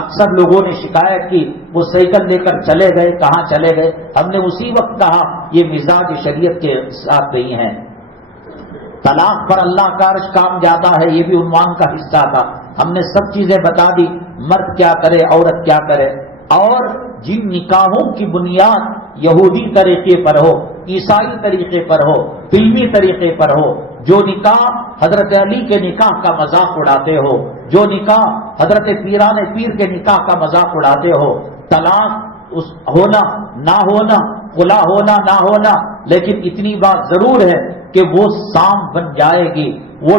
اکثر لوگوں نے شکایت کی وہ سائیکل لے کر چلے گئے، کہاں چلے گئے؟ ہم نے اسی وقت کہا یہ مزاج شریعت کے ساتھ نہیں ہے۔ طلاق پر اللہ کا عرش کام جاتا ہے، یہ بھی عنوان کا حصہ تھا۔ ہم نے سب چیزیں بتا دی، مرد کیا کرے، عورت کیا کرے، اور جن نکاحوں کی بنیاد یہودی طریقے پر ہو، عیسائی طریقے پر ہو، فلمی طریقے پر ہو، جو نکاح حضرت علی کے نکاح کا مذاق اڑاتے ہو، جو نکاح حضرت پیران پیر کے نکاح کا مذاق اڑاتے ہو، طلاق ہونا نہ ہونا، خلا ہونا نہ ہونا، لیکن اتنی بات ضرور ہے کہ وہ سام بن جائے گی، وہ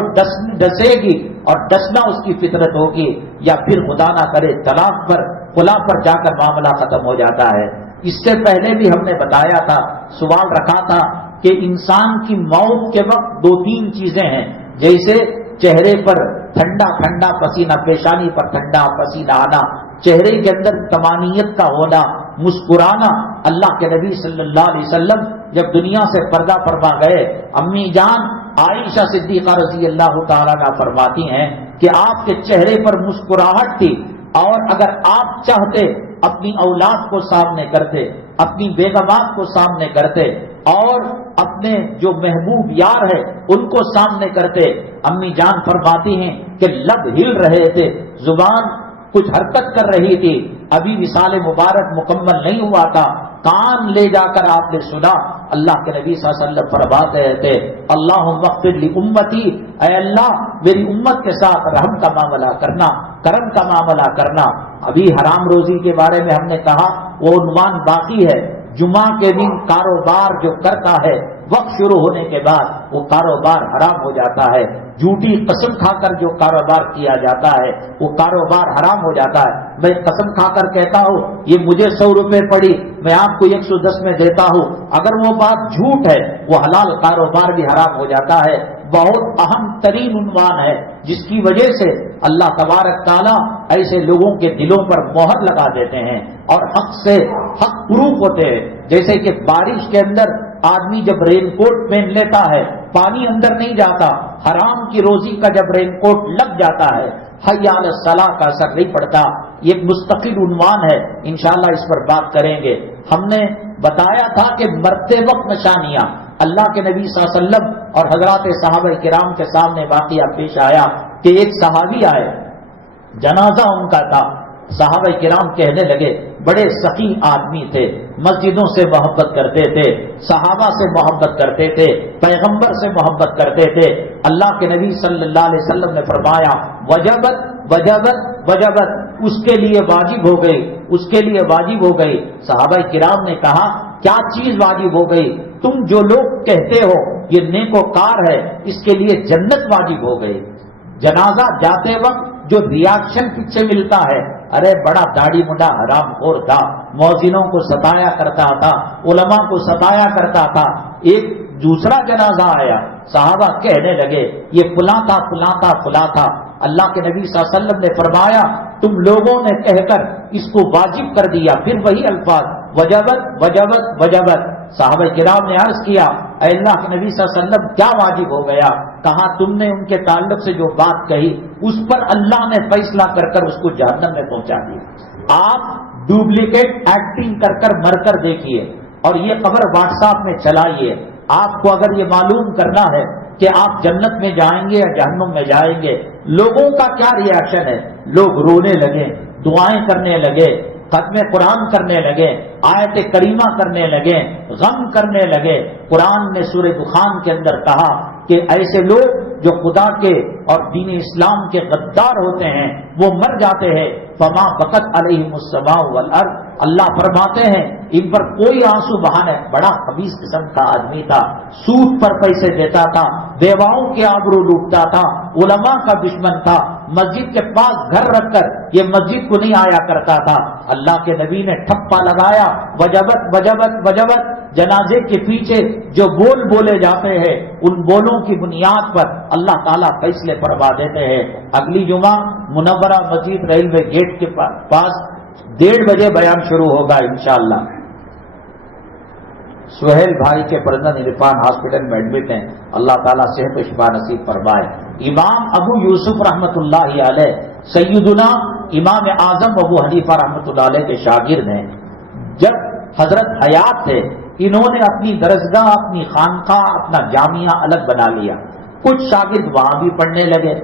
ڈسے گی اور ڈسنا اس کی فطرت ہوگی، یا پھر خدا نہ کرے طلاق پر، خلا پر جا کر معاملہ ختم ہو جاتا ہے۔ اس سے پہلے بھی ہم نے بتایا تھا، سوال رکھا تھا کہ انسان کی موت کے وقت 2-3 چیزیں ہیں، جیسے چہرے پر ٹھنڈا ٹھنڈا پسینہ، پیشانی پر ٹھنڈا پسینہ آنا، چہرے کے اندر طمانینت کا ہونا، مسکرانا. اللہ کے نبی صلی اللہ علیہ وسلم جب دنیا سے پردہ فرما گئے، امی جان عائشہ صدیقہ رضی اللہ تعالیٰ عنہا فرماتی ہیں کہ آپ کے چہرے پر مسکراہٹ تھی، اور اگر آپ چاہتے اپنی اولاد کو سامنے کرتے، اپنی بیگمات کو سامنے کرتے، اور اپنے جو محبوب یار ہے ان کو سامنے کرتے. امی جان فرماتی ہیں کہ لب ہل رہے تھے، زبان کچھ حرکت کر رہی تھی، ابھی وصال مبارک مکمل نہیں ہوا تھا. کان لے جا کر آپ نے سنا اللہ کے نبی صلی اللہ علیہ وسلم فرماتے تھے اللہم اغفر لامتی، اے اللہ میری امت کے ساتھ رحم کا معاملہ کرنا، کرم کا معاملہ کرنا. ابھی حرام روزی کے بارے میں ہم نے کہا، وہ عنوان باقی ہے. جمعہ کے دن کاروبار جو کرتا ہے وقت شروع ہونے کے بعد وہ کاروبار حرام ہو جاتا ہے. جھوٹی قسم کھا کر جو کاروبار کیا جاتا ہے وہ کاروبار حرام ہو جاتا ہے. میں قسم کھا کر کہتا ہوں یہ مجھے 100 روپے پڑی، میں آپ کو 110 میں دیتا ہوں، اگر وہ بات جھوٹ ہے وہ حلال کاروبار بھی حرام ہو جاتا ہے. بہت اہم ترین عنوان ہے جس کی وجہ سے اللہ تبارک تعالیٰ ایسے لوگوں کے دلوں پر مہر لگا دیتے ہیں اور حق سے حق پروف ہوتے ہیں. جیسے کہ بارش کے اندر آدمی جب رین کوٹ پہن لیتا ہے پانی اندر نہیں جاتا، حرام کی روزی کا جب رین کوٹ لگ جاتا ہے حی علی الصلاح کا اثر نہیں پڑتا. یہ ایک مستقل عنوان ہے، انشاءاللہ اس پر بات کریں گے. ہم نے بتایا تھا کہ مرتے وقت نشانیاں، اللہ کے نبی صلی اللہ علیہ وسلم اور حضرات صحابہ کرام کے سامنے واقعہ پیش آیا کہ ایک صحابی آئے، جنازہ ان کا تھا. صحابہ کرام کہنے لگے، بڑے سخی آدمی تھے، مسجدوں سے محبت کرتے تھے، صحابہ سے محبت کرتے تھے، پیغمبر سے محبت کرتے تھے. اللہ کے نبی صلی اللہ علیہ وسلم نے فرمایا وجبت وجبت وجبت، اس کے لیے واجب ہو گئی، اس کے لیے واجب ہو گئی. صحابہ کرام نے کہا کیا چیز واجب ہو گئی؟ تم جو لوگ کہتے ہو یہ نیکوکار ہے اس کے لیے جنت واجب ہو گئی. جنازہ جاتے وقت جو ریاکشن پیچھے ملتا ہے، ارے بڑا داڑھی مڈا حرام خور تھا، مؤذنوں کو ستایا کرتا تھا، علماء کو ستایا کرتا تھا. ایک دوسرا جنازہ آیا، صحابہ کہنے لگے یہ فلاں تھا فلاں تھا فلاں تھا. اللہ کے نبی صلی اللہ علیہ وسلم نے فرمایا تم لوگوں نے کہہ کر اس کو واجب کر دیا. پھر وہی الفاظ وجبت وجبت وجبت. صحابہ کرام نے عرض کیا اے اللہ کے نبی صلی اللہ علیہ وسلم کیا واجب ہو گیا؟ کہا تم نے ان کے تعلق سے جو بات کہی اس پر اللہ نے فیصلہ کر کر اس کو جہنم میں پہنچا دیا. آپ ڈپلیکیٹ ایکٹنگ کر کر مر کر دیکھیے اور یہ خبر واٹس ایپ میں چلائیے. آپ کو اگر یہ معلوم کرنا ہے کہ آپ جنت میں جائیں گے یا جہنم میں جائیں گے، لوگوں کا کیا ریاکشن ہے. لوگ رونے لگے، دعائیں کرنے لگے، ختم قرآن کرنے لگے، آیت کریمہ کرنے لگے، غم کرنے لگے. قرآن نے سورہ دخان کے اندر کہا کہ ایسے لوگ جو خدا کے اور دین اسلام کے غدار ہوتے ہیں وہ مر جاتے ہیں. فما بقت علیہم السماء والارض. اللہ فرماتے ہیں ان پر کوئی آنسو بہانے. بڑا خبیث قسم کا آدمی تھا، سود پر پیسے دیتا تھا، بیواؤں کے آبرو لوٹتا تھا، علماء کا دشمن تھا، مسجد کے پاس گھر رکھ کر یہ مسجد کو نہیں آیا کرتا تھا. اللہ کے نبی نے ٹھپا لگایا وجبت وجبت وجبت. جنازے کے پیچھے جو بول بولے جاتے ہیں ان بولوں کی بنیاد پر اللہ تعالیٰ فیصلے فرما دیتے ہیں. اگلی جمعہ منورہ مسجد ریلوے گیٹ کے پاس 1:30 بجے بیان شروع ہوگا انشاءاللہ. سہیل بھائی کے پردن عرفان ہاسپٹل میں ایڈمٹ ہیں، اللہ تعالیٰ صحت و شفا نصیب فرمائے. امام ابو یوسف رحمۃ اللہ علیہ سیدنا امام اعظم ابو حنیفہ رحمۃ اللہ علیہ کے شاگرد ہیں. جب حضرت حیات تھے انہوں نے اپنی درسگاہ، اپنی خانقاہ، اپنا جامعہ الگ بنا لیا. کچھ شاگرد وہاں بھی پڑھنے لگے.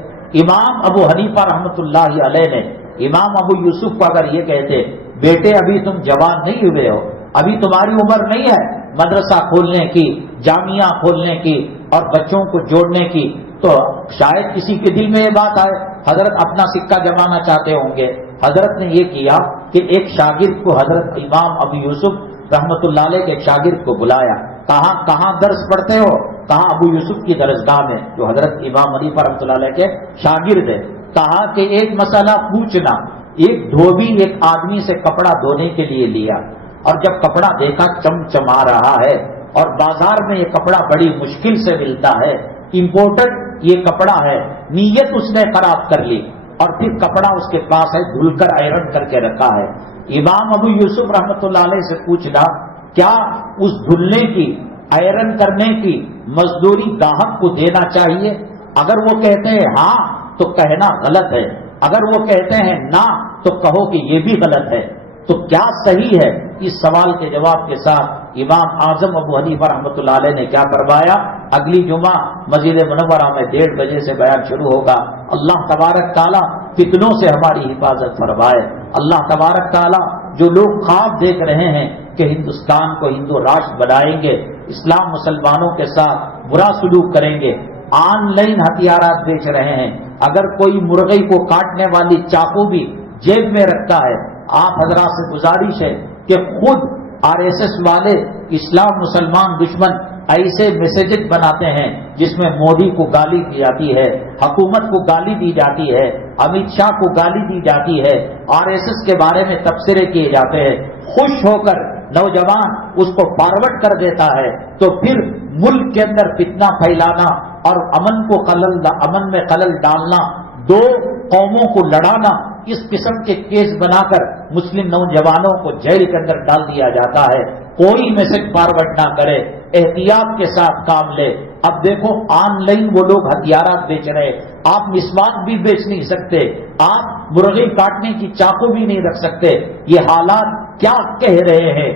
امام ابو حنیفہ رحمۃ اللہ علیہ نے امام ابو یوسف کو اگر یہ کہتے بیٹے ابھی تم جوان نہیں ہوئے ہو، ابھی تمہاری عمر نہیں ہے مدرسہ کھولنے کی، جامعہ کھولنے کی اور بچوں کو جوڑنے کی، تو شاید کسی کے دل میں یہ بات آئے حضرت اپنا سکہ جمانا چاہتے ہوں گے. حضرت نے یہ کیا کہ ایک شاگرد کو حضرت امام ابو یوسف رحمۃ اللہ علیہ کے ایک شاگرد کو بلایا. کہاں درس پڑھتے ہو؟ کہا ابو یوسف کی درسگاہ میں، جو حضرت امام حنیفہ رحمۃ اللہ علیہ کے شاگرد ہے. کہا کہ ایک مسئلہ پوچھنا. ایک دھوبی ایک آدمی سے کپڑا دھونے کے لیے لیا اور جب کپڑا دیکھا چمچما رہا ہے اور بازار میں یہ کپڑا بڑی مشکل سے ملتا ہے، امپورٹڈ یہ کپڑا ہے، نیت اس نے خراب کر لی اور پھر کپڑا اس کے پاس ہے دھل کر آئرن کر کے رکھا ہے. امام ابو یوسف رحمۃ اللہ علیہ سے پوچھنا کیا اس دھلنے کی آئرن کرنے کی مزدوری گاہک کو دینا چاہیے؟ اگر وہ کہتے ہیں ہاں تو کہنا غلط ہے، اگر وہ کہتے ہیں نہ تو کہو کہ یہ بھی غلط ہے۔ تو کیا صحیح ہے؟ اس سوال کے جواب کے ساتھ امام اعظم ابو حنیفہ رحمۃ اللہ علیہ نے کیا فرمایا؟ اگلی جمعہ مسجد منورہ میں 1:30 بجے سے بیان شروع ہوگا۔ اللہ تبارک تعالیٰ فتنوں سے ہماری حفاظت فرمائے۔ اللہ تبارک تعالیٰ جو لوگ خواب دیکھ رہے ہیں کہ ہندوستان کو ہندو راشٹر بنائیں گے، اسلام مسلمانوں کے ساتھ برا سلوک کریں گے، آن لائن ہتھیارات بیچ رہے ہیں، اگر کوئی مرغی کو کاٹنے والی چاقو بھی جیب میں رکھتا ہے، آپ حضرات سے گزارش ہے کہ خود RSS والے اسلام مسلمان دشمن ایسے میسیجز بناتے ہیں جس میں مودی کو گالی دی جاتی ہے، حکومت کو گالی دی جاتی ہے، امت شاہ کو گالی دی جاتی ہے، RSS کے بارے میں تبصرے کیے جاتے ہیں، خوش ہو کر نوجوان اس کو فارورڈ کر دیتا ہے، تو پھر ملک کے اندر فتنہ پھیلانا اور امن میں خلل ڈالنا، دو قوموں کو لڑانا، اس قسم کے کیس بنا کر مسلم نوجوانوں کو جیل کے اندر ڈال دیا جاتا ہے۔ کوئی میسج فارورڈ نہ کرے، احتیاط کے ساتھ کام لے۔ اب دیکھو آن لائن وہ لوگ ہتھیارات بیچ رہے، آپ مسواک بھی بیچ نہیں سکتے، آپ مرغی کاٹنے کی چاقو بھی نہیں رکھ سکتے۔ یہ حالات کیا کہہ رہے ہیں؟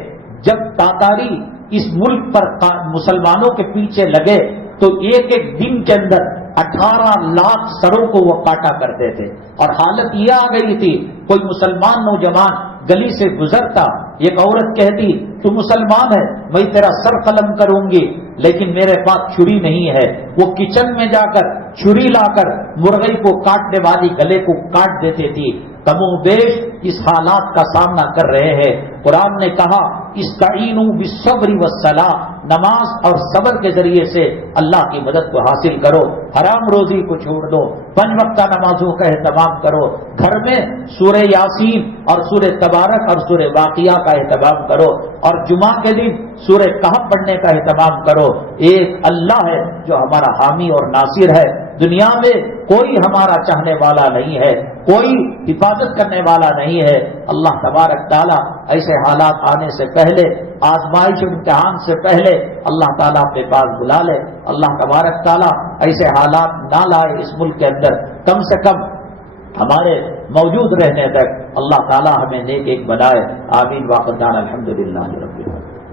جب تاتاری اس ملک پر مسلمانوں کے پیچھے لگے تو ایک دن کے اندر 18 لاکھ سروں کو وہ کاٹا کرتے تھے، اور حالت یہ آ گئی تھی کوئی مسلمان نوجوان گلی سے گزرتا، ایک عورت کہتی تو مسلمان ہے میں تیرا سر قلم کروں گی لیکن میرے پاس چھری نہیں ہے، وہ کچن میں جا کر چھری لا کر مرغی کو کاٹنے والی گلے کو کاٹ دیتے تھی۔ کم و بیش اس حالات کا سامنا کر رہے ہیں۔ قرآن نے کہا استعینوا بالصبر والصلاۃ، نماز اور صبر کے ذریعے سے اللہ کی مدد کو حاصل کرو، حرام روزی کو چھوڑ دو، 5 وقتہ نمازوں کا اہتمام کرو، گھر میں سورہ یاسین اور سورہ تبارک اور سورہ واقعہ کا اہتمام کرو، اور جمعہ کے دن سورہ کہف پڑھنے کا اہتمام کرو۔ ایک اللہ ہے جو ہمارا حامی اور ناصر ہے، دنیا میں کوئی ہمارا چاہنے والا نہیں ہے، کوئی حفاظت کرنے والا نہیں ہے۔ اللہ تبارک تعالیٰ ایسے حالات آنے سے پہلے، آزمائش امتحان سے پہلے اللہ تعالیٰ اپنے پاس بلا لے۔ اللہ تبارک تعالیٰ ایسے حالات نہ لائے اس ملک کے اندر، کم سے کم ہمارے موجود رہنے تک اللہ تعالیٰ ہمیں نیک ایک بنائے۔ آمین واخر دعوانا الحمدللہ رب العالمین۔